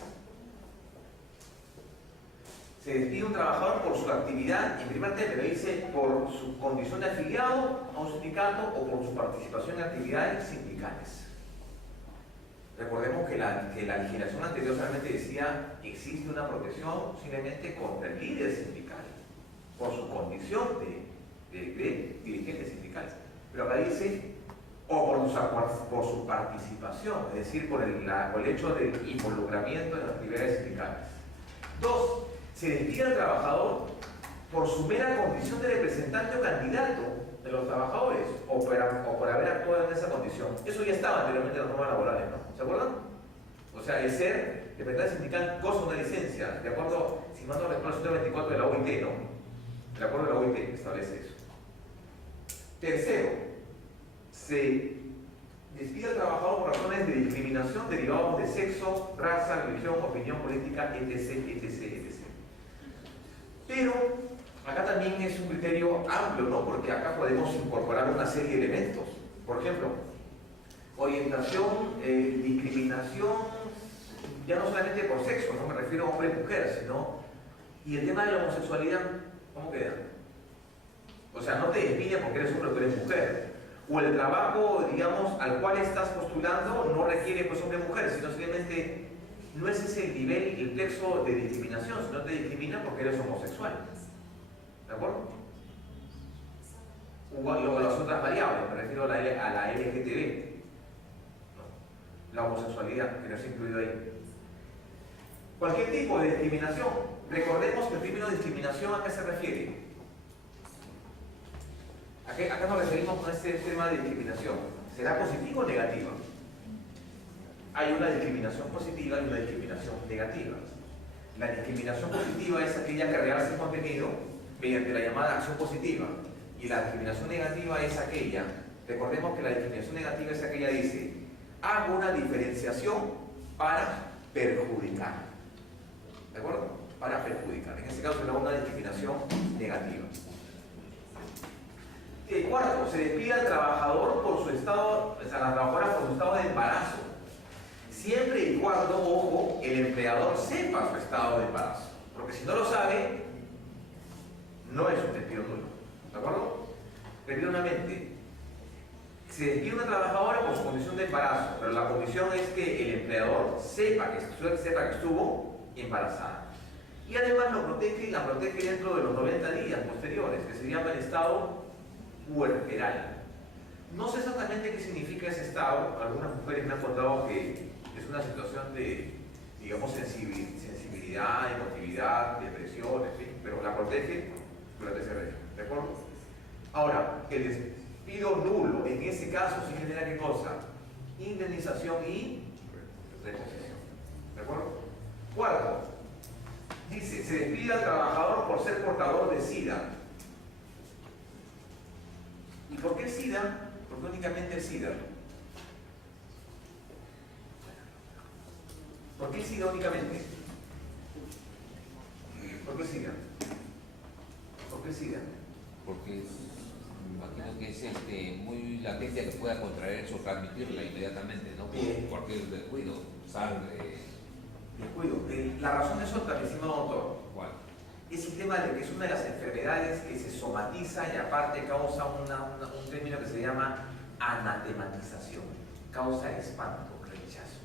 Se despide un trabajador por su actividad, en primer término dice, por su condición de afiliado a un sindicato o por su participación en actividades sindicales. Recordemos que la legislación anterior solamente decía que existe una protección simplemente contra el líder sindical, por su condición de dirigente sindical. Pero acá dice, o por su participación, es decir, por el hecho del involucramiento en las actividades sindicales. 2. Se despide al trabajador por su mera condición de representante o candidato de los trabajadores o por haber actuado en esa condición. Eso ya estaba anteriormente en las normas laborales, ¿no? ¿Se acuerdan? O sea, el ser representante sindical goza una licencia, de acuerdo, si mal no recuerdo, el 124 de la OIT, ¿no? El acuerdo de la OIT establece eso. Tercero, se despide al trabajador por razones de discriminación derivados de sexo, raza, religión, opinión política, etc. Pero acá también es un criterio amplio, ¿no? Porque acá podemos incorporar una serie de elementos. Por ejemplo, orientación, discriminación, ya no solamente por sexo, no me refiero a hombre y mujer, sino... Y el tema de la homosexualidad, ¿cómo queda? O sea, no te despiden porque eres hombre o eres mujer. O el trabajo, digamos, al cual estás postulando no requiere pues hombre o mujer, sino simplemente no es ese el nivel, el plexo de discriminación, sino te discrimina porque eres homosexual. ¿De acuerdo? O las otras variables, me refiero a la LGTB. ¿No? La homosexualidad, que no es incluido ahí. Cualquier tipo de discriminación. Recordemos que el término discriminación, ¿a qué se refiere? Acá nos referimos con este tema de discriminación. ¿Será positiva o negativa? Hay una discriminación positiva y una discriminación negativa. La discriminación positiva es aquella que realza el contenido mediante la llamada acción positiva. Y la discriminación negativa es aquella, recordemos que la discriminación negativa es aquella que dice, hago una diferenciación para perjudicar. ¿De acuerdo? Para perjudicar. En este caso será una discriminación negativa. El cuarto, se despide al trabajador por su estado, a la trabajadora por su estado de embarazo. Siempre y cuando, ojo, el empleador sepa su estado de embarazo. Porque si no lo sabe, no es un despido nulo. ¿De acuerdo? Repito nuevamente. Se despide una trabajadora por su condición de embarazo, pero la condición es que el empleador sepa que estuvo embarazada. Y además la protege dentro de los 90 días posteriores, que se llama el estado puerperal. No sé exactamente qué significa ese estado. Algunas mujeres me han contado que es una situación de, digamos, sensibilidad, emotividad, depresión, en fin, pero la protege durante ese régimen. ¿De acuerdo? Ahora, el despido nulo, en ese caso, sí genera ¿qué cosa? Indemnización y reposición. ¿De acuerdo? Cuarto, dice, se despide al trabajador por ser portador de SIDA. ¿Y por qué el SIDA? Porque únicamente el SIDA. ¿Por qué el SIDA únicamente? ¿Por qué el SIDA? ¿Por qué el SIDA? Porque me imagino que es muy latente que pueda contraer eso, transmitirla inmediatamente, ¿no? Bien. Por cualquier descuido, sangre. Descuido. La razón es otra, mi estimado doctor. ¿Cuál? Es el tema de que es una de las enfermedades que se somatiza y aparte causa un término que se llama anatematización. Causa espanto, rechazo.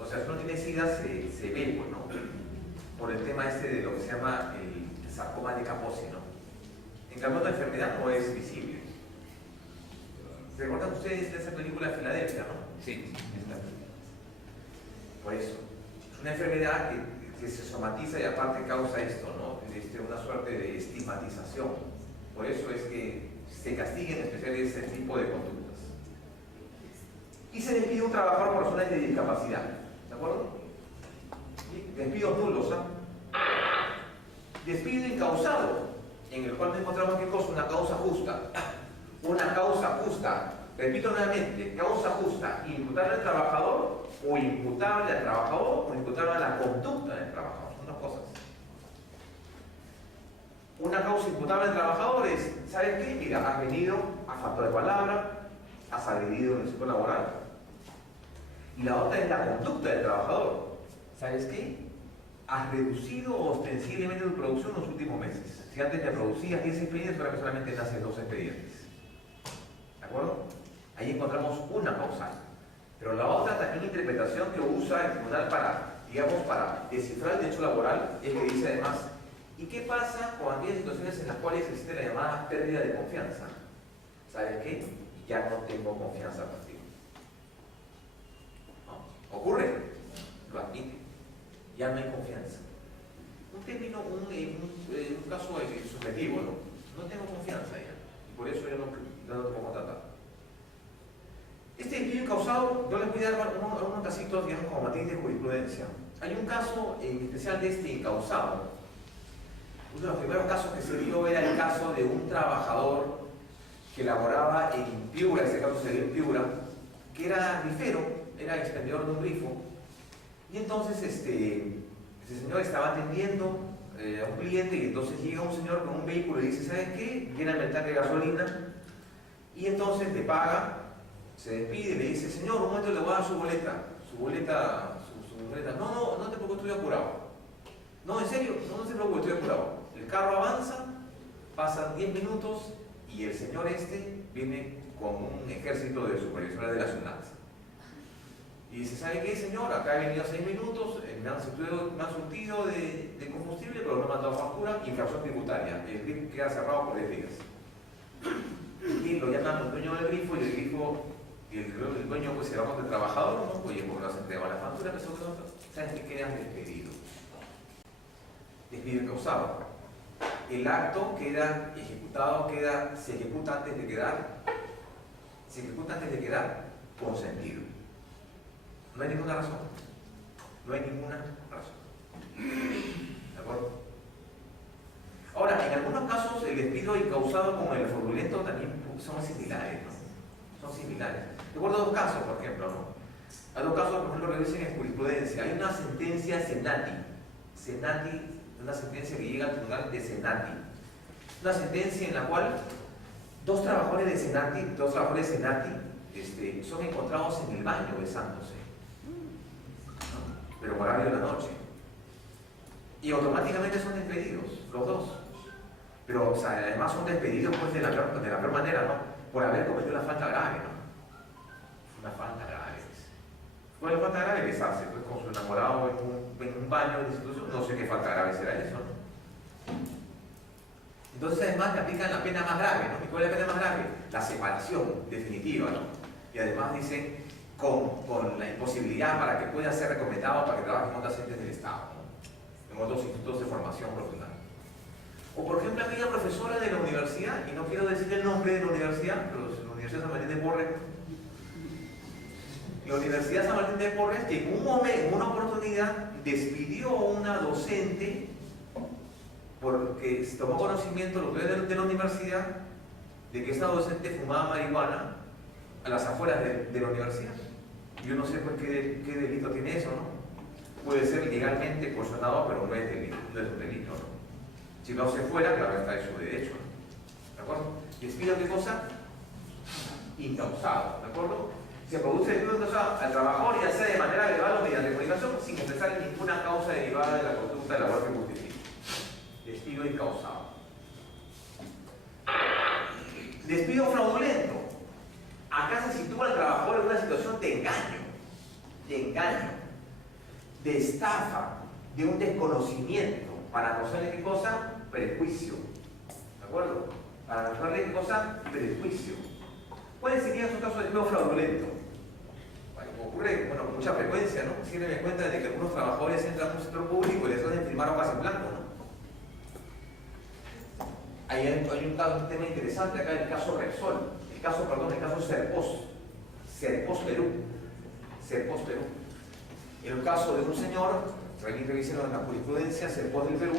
O sea, si uno tiene SIDA se ve, pues, ¿no? Por el tema de lo que se llama el sarcoma de Kaposi, ¿no? En cambio, la enfermedad no es visible. ¿Recuerdan ustedes de esa película Filadelfia, no? Sí. Por eso. Es una enfermedad que se somatiza y aparte causa esto, ¿no? Una suerte de estigmatización. Por eso es que se castiga en especial ese tipo de conductas. Y se despide un trabajador por razones de discapacidad. ¿De acuerdo? ¿Sí? Despidos nulos, ¿ah? Despido incausado, en el cual no encontramos qué cosa, una causa justa. Una causa justa. Repito nuevamente, causa justa, imputable al trabajador o imputable al trabajador o imputable a la conducta del trabajador. Son dos cosas. Una causa imputable al trabajador es, ¿sabes qué? Mira, has venido, has faltado de palabra, has agredido en el sector laboral. Y la otra es la conducta del trabajador. ¿Sabes qué? Has reducido ostensiblemente tu producción en los últimos meses. Si antes te producías 10 expedientes, ahora solamente naces 2 expedientes. ¿De acuerdo? Ahí encontramos una causal. Pero la otra también interpretación que usa el tribunal para descifrar el derecho laboral es que dice además, ¿y qué pasa con aquellas situaciones en las cuales existe la llamada pérdida de confianza? ¿Sabes qué? Ya no tengo confianza contigo. ¿No? ¿Ocurre? Lo admite. Ya no hay confianza. Un término, un caso subjetivo, ¿no? No tengo confianza ya. Y por eso yo no te puedo contratar. Este despido incausado, yo les voy a dar algunos casitos, digamos, como matiz de jurisprudencia. Hay un caso en especial de este incausado. Uno de los primeros casos que se vio era el caso de un trabajador que laboraba en Piura, ese caso se dio en Piura, que era grifero, era expendedor de un grifo. Y entonces ese señor estaba atendiendo a un cliente y entonces llega un señor con un vehículo y dice, ¿sabes qué? Llena el tanque de gasolina y entonces le paga, se despide y le dice, señor, un momento le voy a dar su boleta. No te preocupes, estoy apurado. No, en serio, no se preocupe, estoy apurado. El carro avanza, pasan 10 minutos y el señor viene con un ejército de supervisores de la ciudad. Y dice, ¿sabe qué, señor? Acá he venido 6 minutos, me han surtido de combustible, pero no me han dado factura, infracción tributaria. El grifo queda cerrado por 10 días. Y lo llaman el dueño del grifo y el grifo, el dueño pues se va con el trabajador, ¿no? Oye, porque no se entregó la factura, pero ¿sabes qué? Quedan despedido. Despido incausado. el acto queda ejecutado, se ejecuta antes de quedar consentido. No hay ninguna razón. No hay ninguna razón. ¿De acuerdo? Ahora, en algunos casos el despido incausado con el fraudulento también son similares, ¿no? Son similares. Recuerdo dos casos, por ejemplo, ¿no? Hay dos casos, por ejemplo, que dicen en jurisprudencia. Hay una sentencia Senati, una sentencia que llega al tribunal de Senati. Una sentencia en la cual dos trabajadores de Senati son encontrados en el baño besándose, ¿no? Pero por horario de la noche. Y automáticamente son despedidos, los dos. Pero, o sea, además son despedidos pues, de la peor manera, ¿no? Por haber cometido una falta grave, ¿no? Una falta grave. ¿Cuál es la falta grave? Besarse pues, con su enamorado en un baño de institución. No sé qué falta grave será eso, ¿no? Entonces, además, le aplican la pena más grave, ¿no? ¿Y cuál es la pena más grave? La separación definitiva, ¿no? Y además dicen con la imposibilidad para que pueda ser recomendado para que trabaje en otras entes del Estado, ¿no? En otros institutos de formación profesional. O por ejemplo aquella profesora de la universidad, y no quiero decir el nombre de la universidad, pero la Universidad San Martín de Porres, la Universidad San Martín de Porres, que en una oportunidad despidió a una docente porque se tomó conocimiento los de la universidad de que esa docente fumaba marihuana a las afueras de la universidad. Yo no sé pues qué delito tiene eso, ¿no? Puede ser legalmente cuestionado, pero no es delito, no es un delito, ¿no? Si no se fuera, claro, está en su derecho, ¿no? ¿De acuerdo? ¿Despido qué cosa? Incausado, ¿de acuerdo? Se produce despido incausado al trabajador, ya sea de manera verbal o mediante comunicación, sin expresar ninguna causa derivada de la conducta laboral que justifique. Despido incausado. Despido fraudulento. Acá se sitúa al trabajador en una situación de engaño, de estafa, de un desconocimiento. Para causarle qué cosa? Prejuicio. ¿De acuerdo? Para causarle qué cosa? Prejuicio. ¿Cuáles serían esos casos de despido fraudulento? Bueno, ocurre con mucha frecuencia, ¿no? Si me cuenta de que algunos trabajadores entran a un sector público y les hacen firmar hojas en blanco, ¿no? Hay un tema interesante acá, el caso Repsol, el caso Serpos Perú. En el caso de un señor, revisaron en la jurisprudencia Serpos del Perú,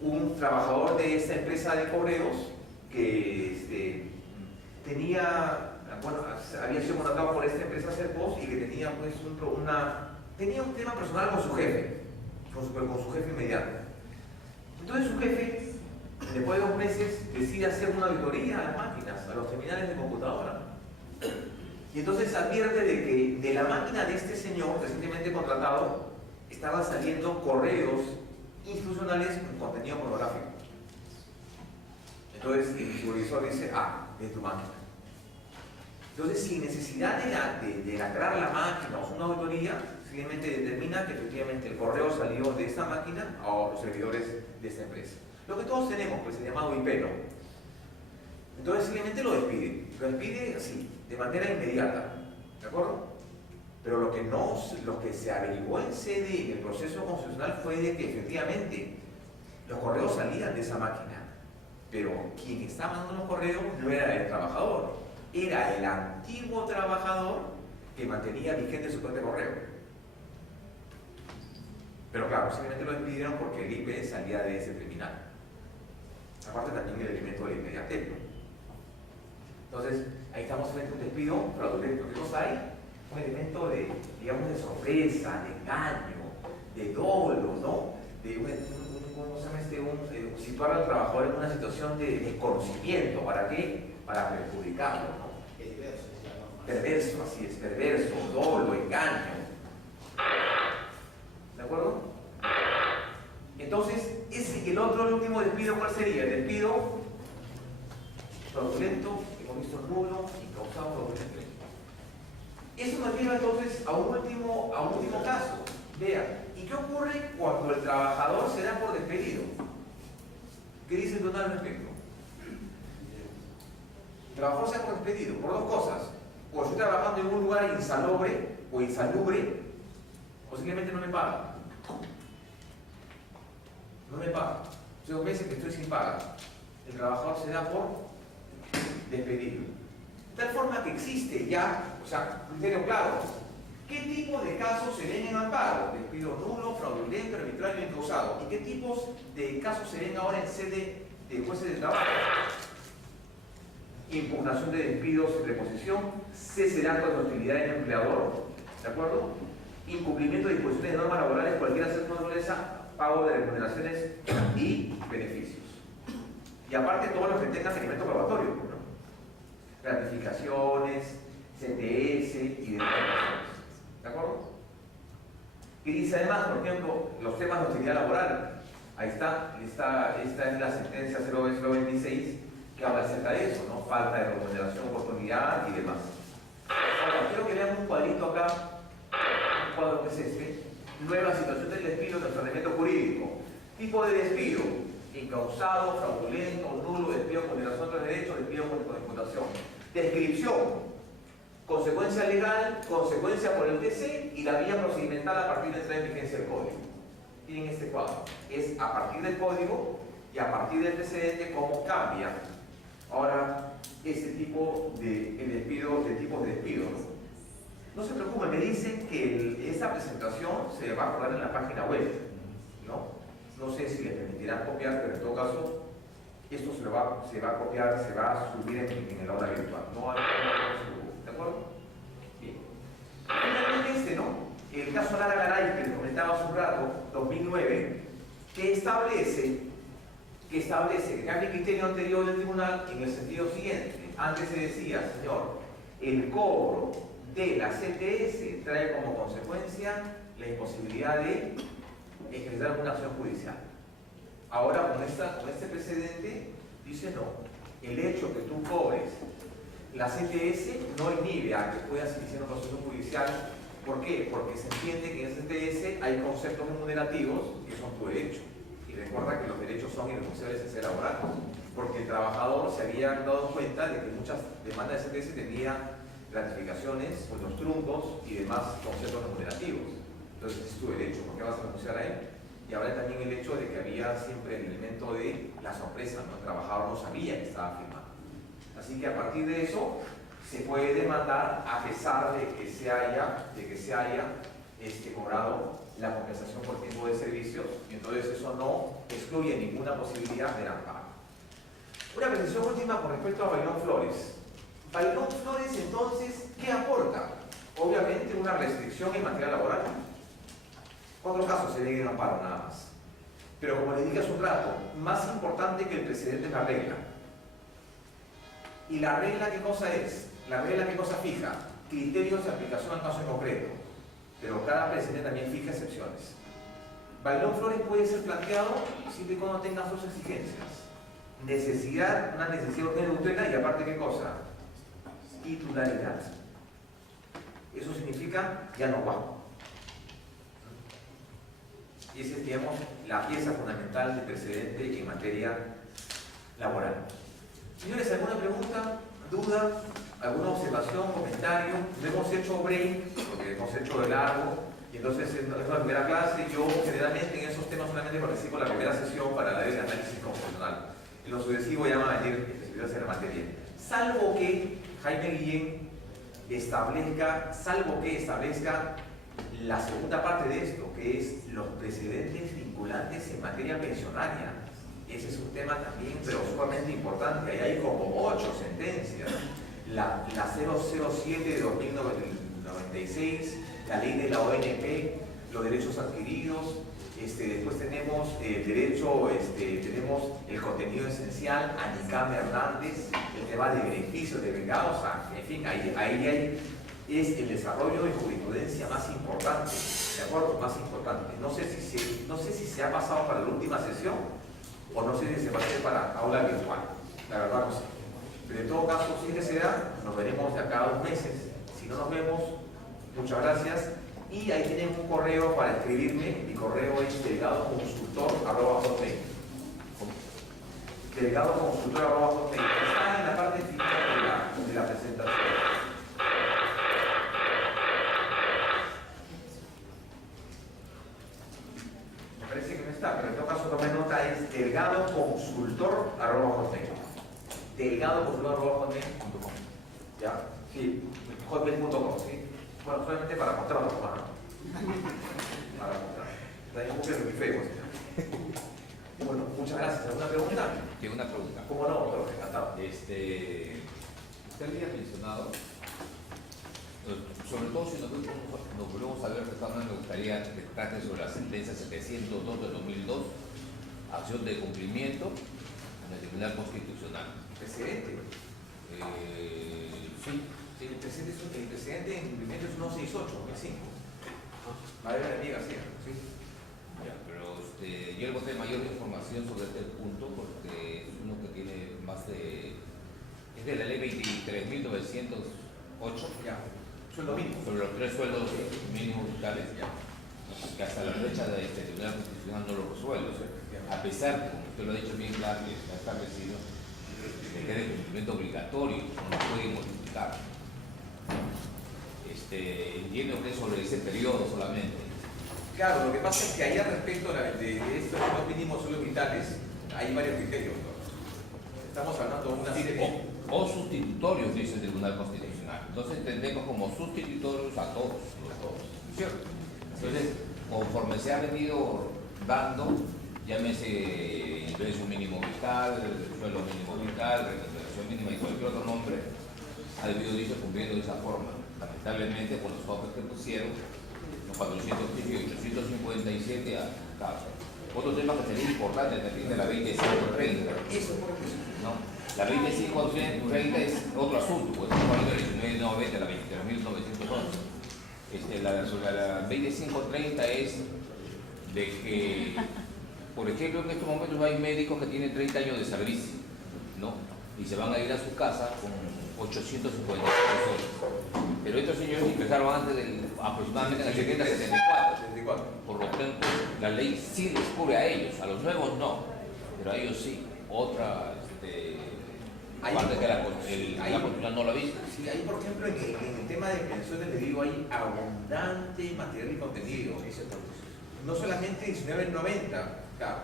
un trabajador de esta empresa de correos que había sido contratado por esta empresa Serpos y que tenía pues tenía un tema personal con su jefe, con su jefe inmediato. Entonces su jefe, después de 2 meses, decide hacer una auditoría a las máquinas, a los terminales de computadora. Y entonces advierte de que de la máquina de este señor, recientemente contratado, estaban saliendo correos institucionales con contenido pornográfico. Entonces el supervisor dice, de tu máquina. Entonces, sin necesidad de lacrar la máquina o una auditoría, simplemente determina que efectivamente el correo salió de esta máquina a los servidores de esta empresa. Lo que todos tenemos, pues el llamado IP, ¿no? Entonces simplemente lo despide así, de manera inmediata, ¿de acuerdo? Pero lo que se averiguó en sede del proceso constitucional fue de que efectivamente los correos salían de esa máquina, pero quien estaba mandando los correos no era el trabajador, era el antiguo trabajador que mantenía vigente su cuenta de correo. Pero claro, simplemente lo despidieron porque el IP salía de ese terminal. Aparte también el elemento de inmediatez, ¿no? Entonces, ahí estamos frente a un despido fraudulento. ¿Qué cosa hay? Un elemento de, digamos, de sorpresa, de engaño, de dolo, ¿no? De ¿cómo se llama situar al trabajador en una situación de desconocimiento. ¿Para qué? Para perjudicarlo, ¿no? Perverso, así es, perverso, dolo, engaño. ¿De acuerdo? Entonces, el último despido, ¿cuál sería? El despido fraudulento, hemos visto nulo y causado fraudulento. Eso nos lleva entonces a un último caso. Vean, ¿y qué ocurre cuando el trabajador se da por despedido? ¿Qué dice el tribunal al respecto? El trabajador se da por despedido por 2 cosas. O estoy trabajando en un lugar insalubre, o simplemente no me paga. No me paga. hace 2 meses que estoy sin paga. El trabajador se da por despedido. De tal forma que existe ya, o sea, criterio claro. ¿Qué tipo de casos se ven en amparo? Despido nulo, fraudulento, arbitrario, incausado. ¿Y qué tipos de casos se ven ahora en sede de jueces de trabajo? Impugnación de despidos y reposición, cese de actos de hostilidad en el empleador, ¿de acuerdo? Incumplimiento de disposiciones de normas laborales, cualquiera sea su naturaleza, pago de remuneraciones y beneficios. Y aparte todos los que tengan seguimiento probatorio, ¿no? Gratificaciones, CTS y demás. ¿De acuerdo? Y dice además, por ejemplo, los temas de hostilidad laboral. Ahí está, esta es la sentencia 026 que habla acerca de eso, ¿no? Falta de remuneración, oportunidad y demás. Ahora, quiero que vean un cuadrito acá, un cuadro que es este. Nueva situación del despido en el ordenamiento jurídico. Tipo de despido: incausado, fraudulento, nulo, despido con violación de los derechos, despido con imputación. Descripción: consecuencia legal, consecuencia por el TC y la vía procedimental a partir de entrada en vigencia del código. Tienen este cuadro. Es a partir del código y a partir del antecedente cómo cambia ahora este tipo de despido, de tipos de despido. No se preocupen, me dicen que esta presentación se va a acordar en la página web, ¿no? No sé si les permitirán copiar, pero en todo caso esto se va a copiar, se va a subir en el aula virtual. No hay ¿de acuerdo? Bien. Finalmente ¿no? El caso Lara Garay, que les comentaba hace un rato, 2009, que establece que cambia el criterio anterior del tribunal en el sentido siguiente. Antes se decía, señor, el cobro de la CTS trae como consecuencia la imposibilidad de ejercer alguna acción judicial. Ahora, con este precedente, dice no, el hecho que tú cobres la CTS no inhibe a que puedas iniciar un proceso judicial. ¿Por qué? Porque se entiende que en el CTS hay conceptos remunerativos que son tu derecho. Y recuerda que los derechos son irrenunciables en ser laboral, porque el trabajador se había dado cuenta de que muchas demandas de CTS tenían gratificaciones, los truncos y demás conceptos remunerativos. Entonces es tu derecho, ¿por qué vas a renunciar a él? Y ahora también el hecho de que había siempre el elemento de la sorpresa, ¿no? El trabajador no sabía que estaba firmando. Así que a partir de eso se puede demandar a pesar de que se haya cobrado la compensación por tiempo de servicios, y entonces eso no excluye ninguna posibilidad de amparo. Una precisión última con respecto a Bailón Flores. Bailón Flores, entonces, ¿qué aporta? Obviamente una restricción en materia laboral. 4 casos se ven en amparo nada más. Pero como les dije hace un rato, más importante que el precedente es la regla. ¿Y la regla qué cosa es? La regla qué cosa fija: criterios de aplicación al caso en concreto. Pero cada precedente también fija excepciones. Bailón Flores puede ser planteado siempre y cuando tenga sus exigencias. Necesidad, una necesidad urgente de tutela y aparte qué cosa: titularidad. Eso significa ya no va. Y esa es, digamos, la pieza fundamental del precedente en materia laboral. Señores, ¿alguna pregunta, duda, alguna observación, comentario? Lo hemos hecho break, porque hemos hecho de largo, y entonces es la primera clase. Yo generalmente en esos temas solamente participo en la primera sesión para la de análisis constitucional. En lo sucesivo ya van a venir especialistas en la materia. Salvo que Jaime Guillén establezca la segunda parte de esto, que es los precedentes vinculantes en materia pensionaria. Ese es un tema también, pero sumamente importante. Ahí hay como 8 sentencias. La 007 de 2096, la ley de la ONP, los derechos adquiridos. Después tenemos tenemos el contenido esencial, Anicame Hernández, el tema de beneficios de vengados, o sea, en fin, es el desarrollo de jurisprudencia más importante, ¿de acuerdo? Más importante. No sé si se ha pasado para la última sesión o no sé si se va a hacer para aula virtual, la verdad no sé. Pero en todo caso, si que se da, nos veremos de acá a 2 meses. Si no nos vemos, muchas gracias. Y ahí tienen un correo para escribirme. Mi correo es delegadoconsultor@hotmail. Delegadoconsultor@hotmail. Está en la parte final de la presentación. Me parece que me está, pero en todo caso tomé nota, es delgadoconsultor@hotmail. Delgadoconsultor@hotmail.com. ¿Ya? Sí, hotmail.com, ¿sí? Bueno, solamente para contratos, ¿no? Para contratos. También busquen mi Facebook, ¿sí? Bueno, muchas gracias. ¿Alguna pregunta? Tengo una pregunta. ¿Cómo no? Pero encantado. Usted había mencionado, sobre todo si nos volvemos a ver, me gustaría que trate sobre la sentencia 702 de 2002, acción de cumplimiento en el Tribunal Constitucional. ¿Presidente? Sí. El presidente en cumplimiento es 168, 2005. A ver, amiga, sí. Ya, pero yo le boté mayor información sobre este punto porque es uno que tiene más de... Es de la ley 23.908. Ya. Sueldo mínimo. Sobre los 3 sueldos mínimos vitales, ya. Que hasta la fecha de este Tribunal Constitucional no lo resuelve. A pesar de, como usted lo ha dicho bien claro, que está establecido, que es de cumplimiento obligatorio, no puede modificar. Entiendo que es sobre ese periodo solamente. Claro, lo que pasa es que allá respecto de estos sueldos mínimos sueldos vitales, hay varios criterios, ¿no? Estamos hablando de una serie... O sustitutorios, dice el Tribunal Constitucional. Entonces entendemos como sustitutorios a todos. ¿Cierto? Entonces, conforme se ha venido dando, llámese ingreso mínimo vital, sueldo mínimo vital, remuneración mínima y cualquier otro nombre, ha debido irse cumpliendo de esa forma. Lamentablemente, con los topes que pusieron, los 415 y 857 a caso. Otro tema que sería importante también de la 2530. Eso, por ejemplo. ¿No? La 2530 es otro asunto, pues estamos hablando de 1990, la 23.911. La 2530 es de que, por ejemplo, en estos momentos hay médicos que tienen 30 años de servicio, ¿no? Y se van a ir a su casa con 850 soles. Pero estos señores ingresaron antes del aproximadamente en el 70-74. Por lo tanto, la ley sí les cubre a ellos, a los nuevos no, pero a ellos sí. Otra parte que la Constitucional no lo ha visto. Sí, ahí por ejemplo en el tema de pensiones le digo hay abundante material y contenido. No solamente 1990, claro,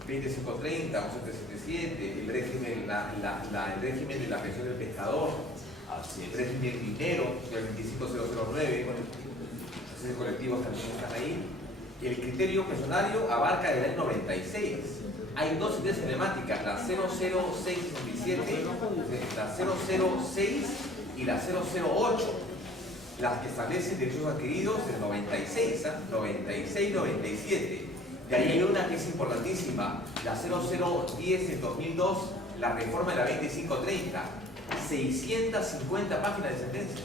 2530, 1177, el régimen, el régimen de la pensión del pescador, el régimen del minero, el 25009, los colectivos también están ahí. El criterio pensionario abarca desde el 96. Hay dos sentencias emblemáticas, la 006-2007, la 006 y la 008, las que establecen derechos adquiridos del 96, 96-97. De ahí hay una que es importantísima, la 0010 del 2002, la reforma de la 2530, 650 páginas de sentencia.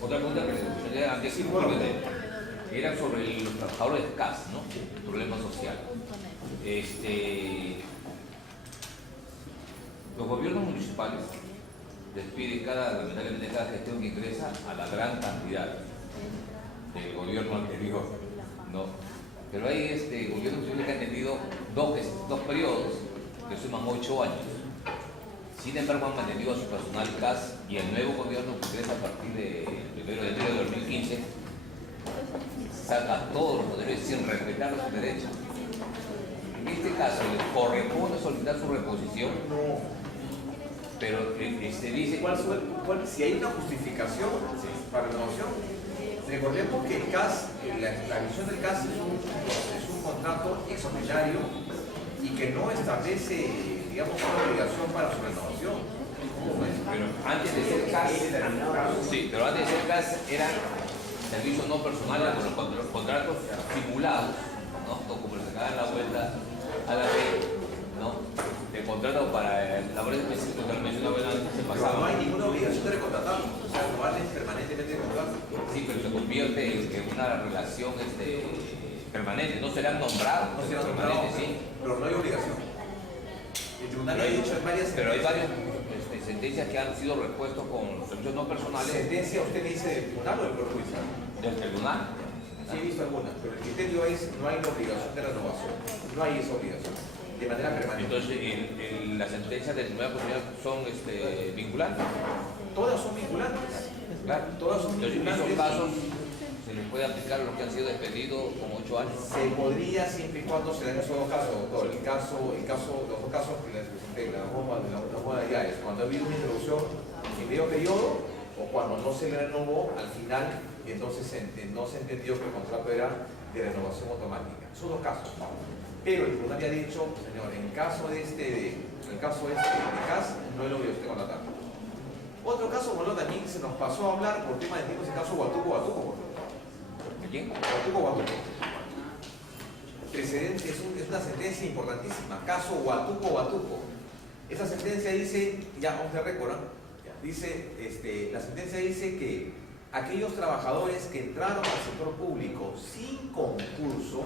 Otra pregunta que le antes era sobre los trabajadores de CAS, ¿no? El problema social. Los gobiernos municipales despiden lamentablemente cada gestión que ingresa a la gran cantidad del gobierno anterior, ¿no? Pero hay gobiernos municipales que han tenido dos periodos que suman 8 años. Sin embargo, han mantenido a su personal CAS y el nuevo gobierno que ingresa a partir del 1 de enero de 2015 saca todos los poderes sin respetar los derechos. En este caso, les corresponde solicitar su reposición, pero dice... Si hay una justificación para la renovación, recordemos que el CAS, la emisión del CAS es un contrato extraordinario y que no establece, digamos, una obligación para su renovación. Pero antes de ser CAS, pero antes de ser CAS era servicio no personal con los contratos simulados, ¿no? Como se dan la vuelta a la ley, ¿no? De contrato para labores específicas que lo mencionaba antes se pasaba. No hay ninguna obligación de recontratarlo, o sea, renovarles permanentemente el contrato. Sí, pero se convierte en una relación permanente, no serán nombrados, No serán nombrados, sí. Pero no hay obligación. El tribunal ha dicho en varias pero hay varias sentencias que han sido repuestos con servicios no personales. ¿Sentencia usted me dice del tribunal o del Poder Judicial? Del tribunal. Sí, he visto algunas, pero el criterio es no hay la obligación de renovación, no hay esa obligación, de manera permanente. Entonces, las sentencias del Tribunal Constitucional son vinculantes. Todas son vinculantes. Claro. Todas son Entonces, en vinculantes. esos casos se ¿se les puede aplicar a los que han sido despedidos con 8 años? Se podría siempre y cuando se den esos dos casos, doctor. Los dos casos que les presenté, las modalidades, cuando ha habido una introducción en medio periodo o cuando no se le renovó al final, entonces no se entendió que el contrato era de renovación automática. Son dos casos. Pero el tribunal había dicho, señor, en el caso de CAS, no es lo que usted contratar. Otro caso, bueno, también se nos pasó a hablar por tema de tipos, el caso Huatuco. ¿De quién? Huatuco. Precedente, es una sentencia importantísima. Caso Huatuco. Esa sentencia dice, ya vamos a recordar, dice, la sentencia dice que aquellos trabajadores que entraron al sector público sin concurso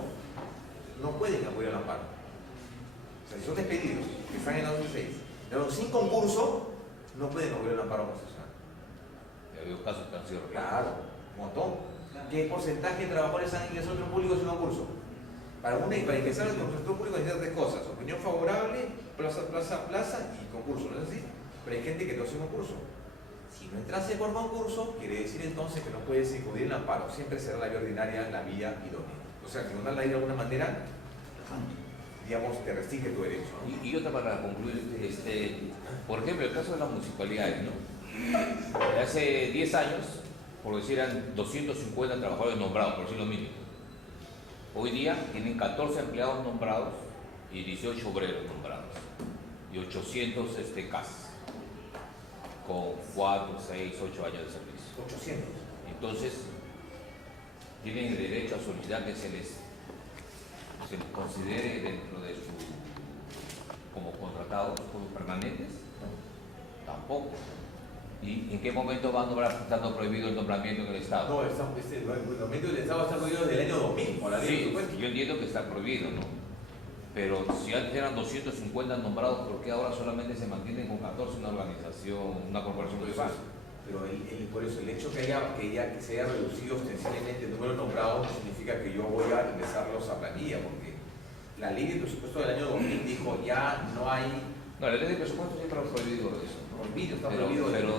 no pueden apoyar al amparo. O sea, si son despedidos, que están en la 2006, pero sin concurso no pueden apoyar el amparo constitucional. Ha habido casos que han sido Claro, un montón. ¿Qué porcentaje de trabajadores han ingresado al sector público sin concurso? Para ingresar al sector público necesitan tres cosas: opinión favorable, plaza y concurso, ¿no es así? Pero hay gente que no hace concurso. Si no entrase por concurso, quiere decir entonces que no puedes acudir al amparo. Siempre será la vía ordinaria, la vía idónea. O sea, el tribunal de alguna manera, digamos, te restringe tu derecho, ¿no? Y otra para concluir, por ejemplo, el caso de las municipalidades, ¿no? Hace 10 años, por decir, eran 250 trabajadores nombrados, por decir lo mínimo. Hoy día tienen 14 empleados nombrados y 18 obreros nombrados. Y 800 casas, con 4, 6, 8 años de servicio. 800. Entonces, tienen el derecho a solicitar que se les considere dentro de como contratados como permanentes. Tampoco. ¿Y en qué momento va a nombrar, estando prohibido el nombramiento en el Estado? No, el nombramiento del Estado está prohibido desde el año 2000, con la ley de Sí, presupuesto. yo entiendo que está prohibido, ¿no? Pero si antes eran 250 nombrados, ¿por qué ahora solamente se mantienen con 14 una organización, una corporación privada? Pero por eso el hecho que se haya reducido ostensiblemente el número de nombrados no significa que yo voy a ingresarlos a planilla, porque la ley de presupuesto del año 2000 dijo ya no hay. No, la ley de presupuesto siempre ha prohibido eso. Prohibido, está Pero prohibido.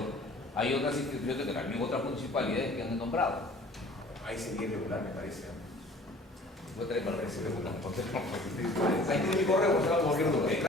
hay otras instituciones, que también otras municipalidades que han nombrado. Ahí sería irregular, me parece. Voy a traer para ver si me Ahí tiene mi correo.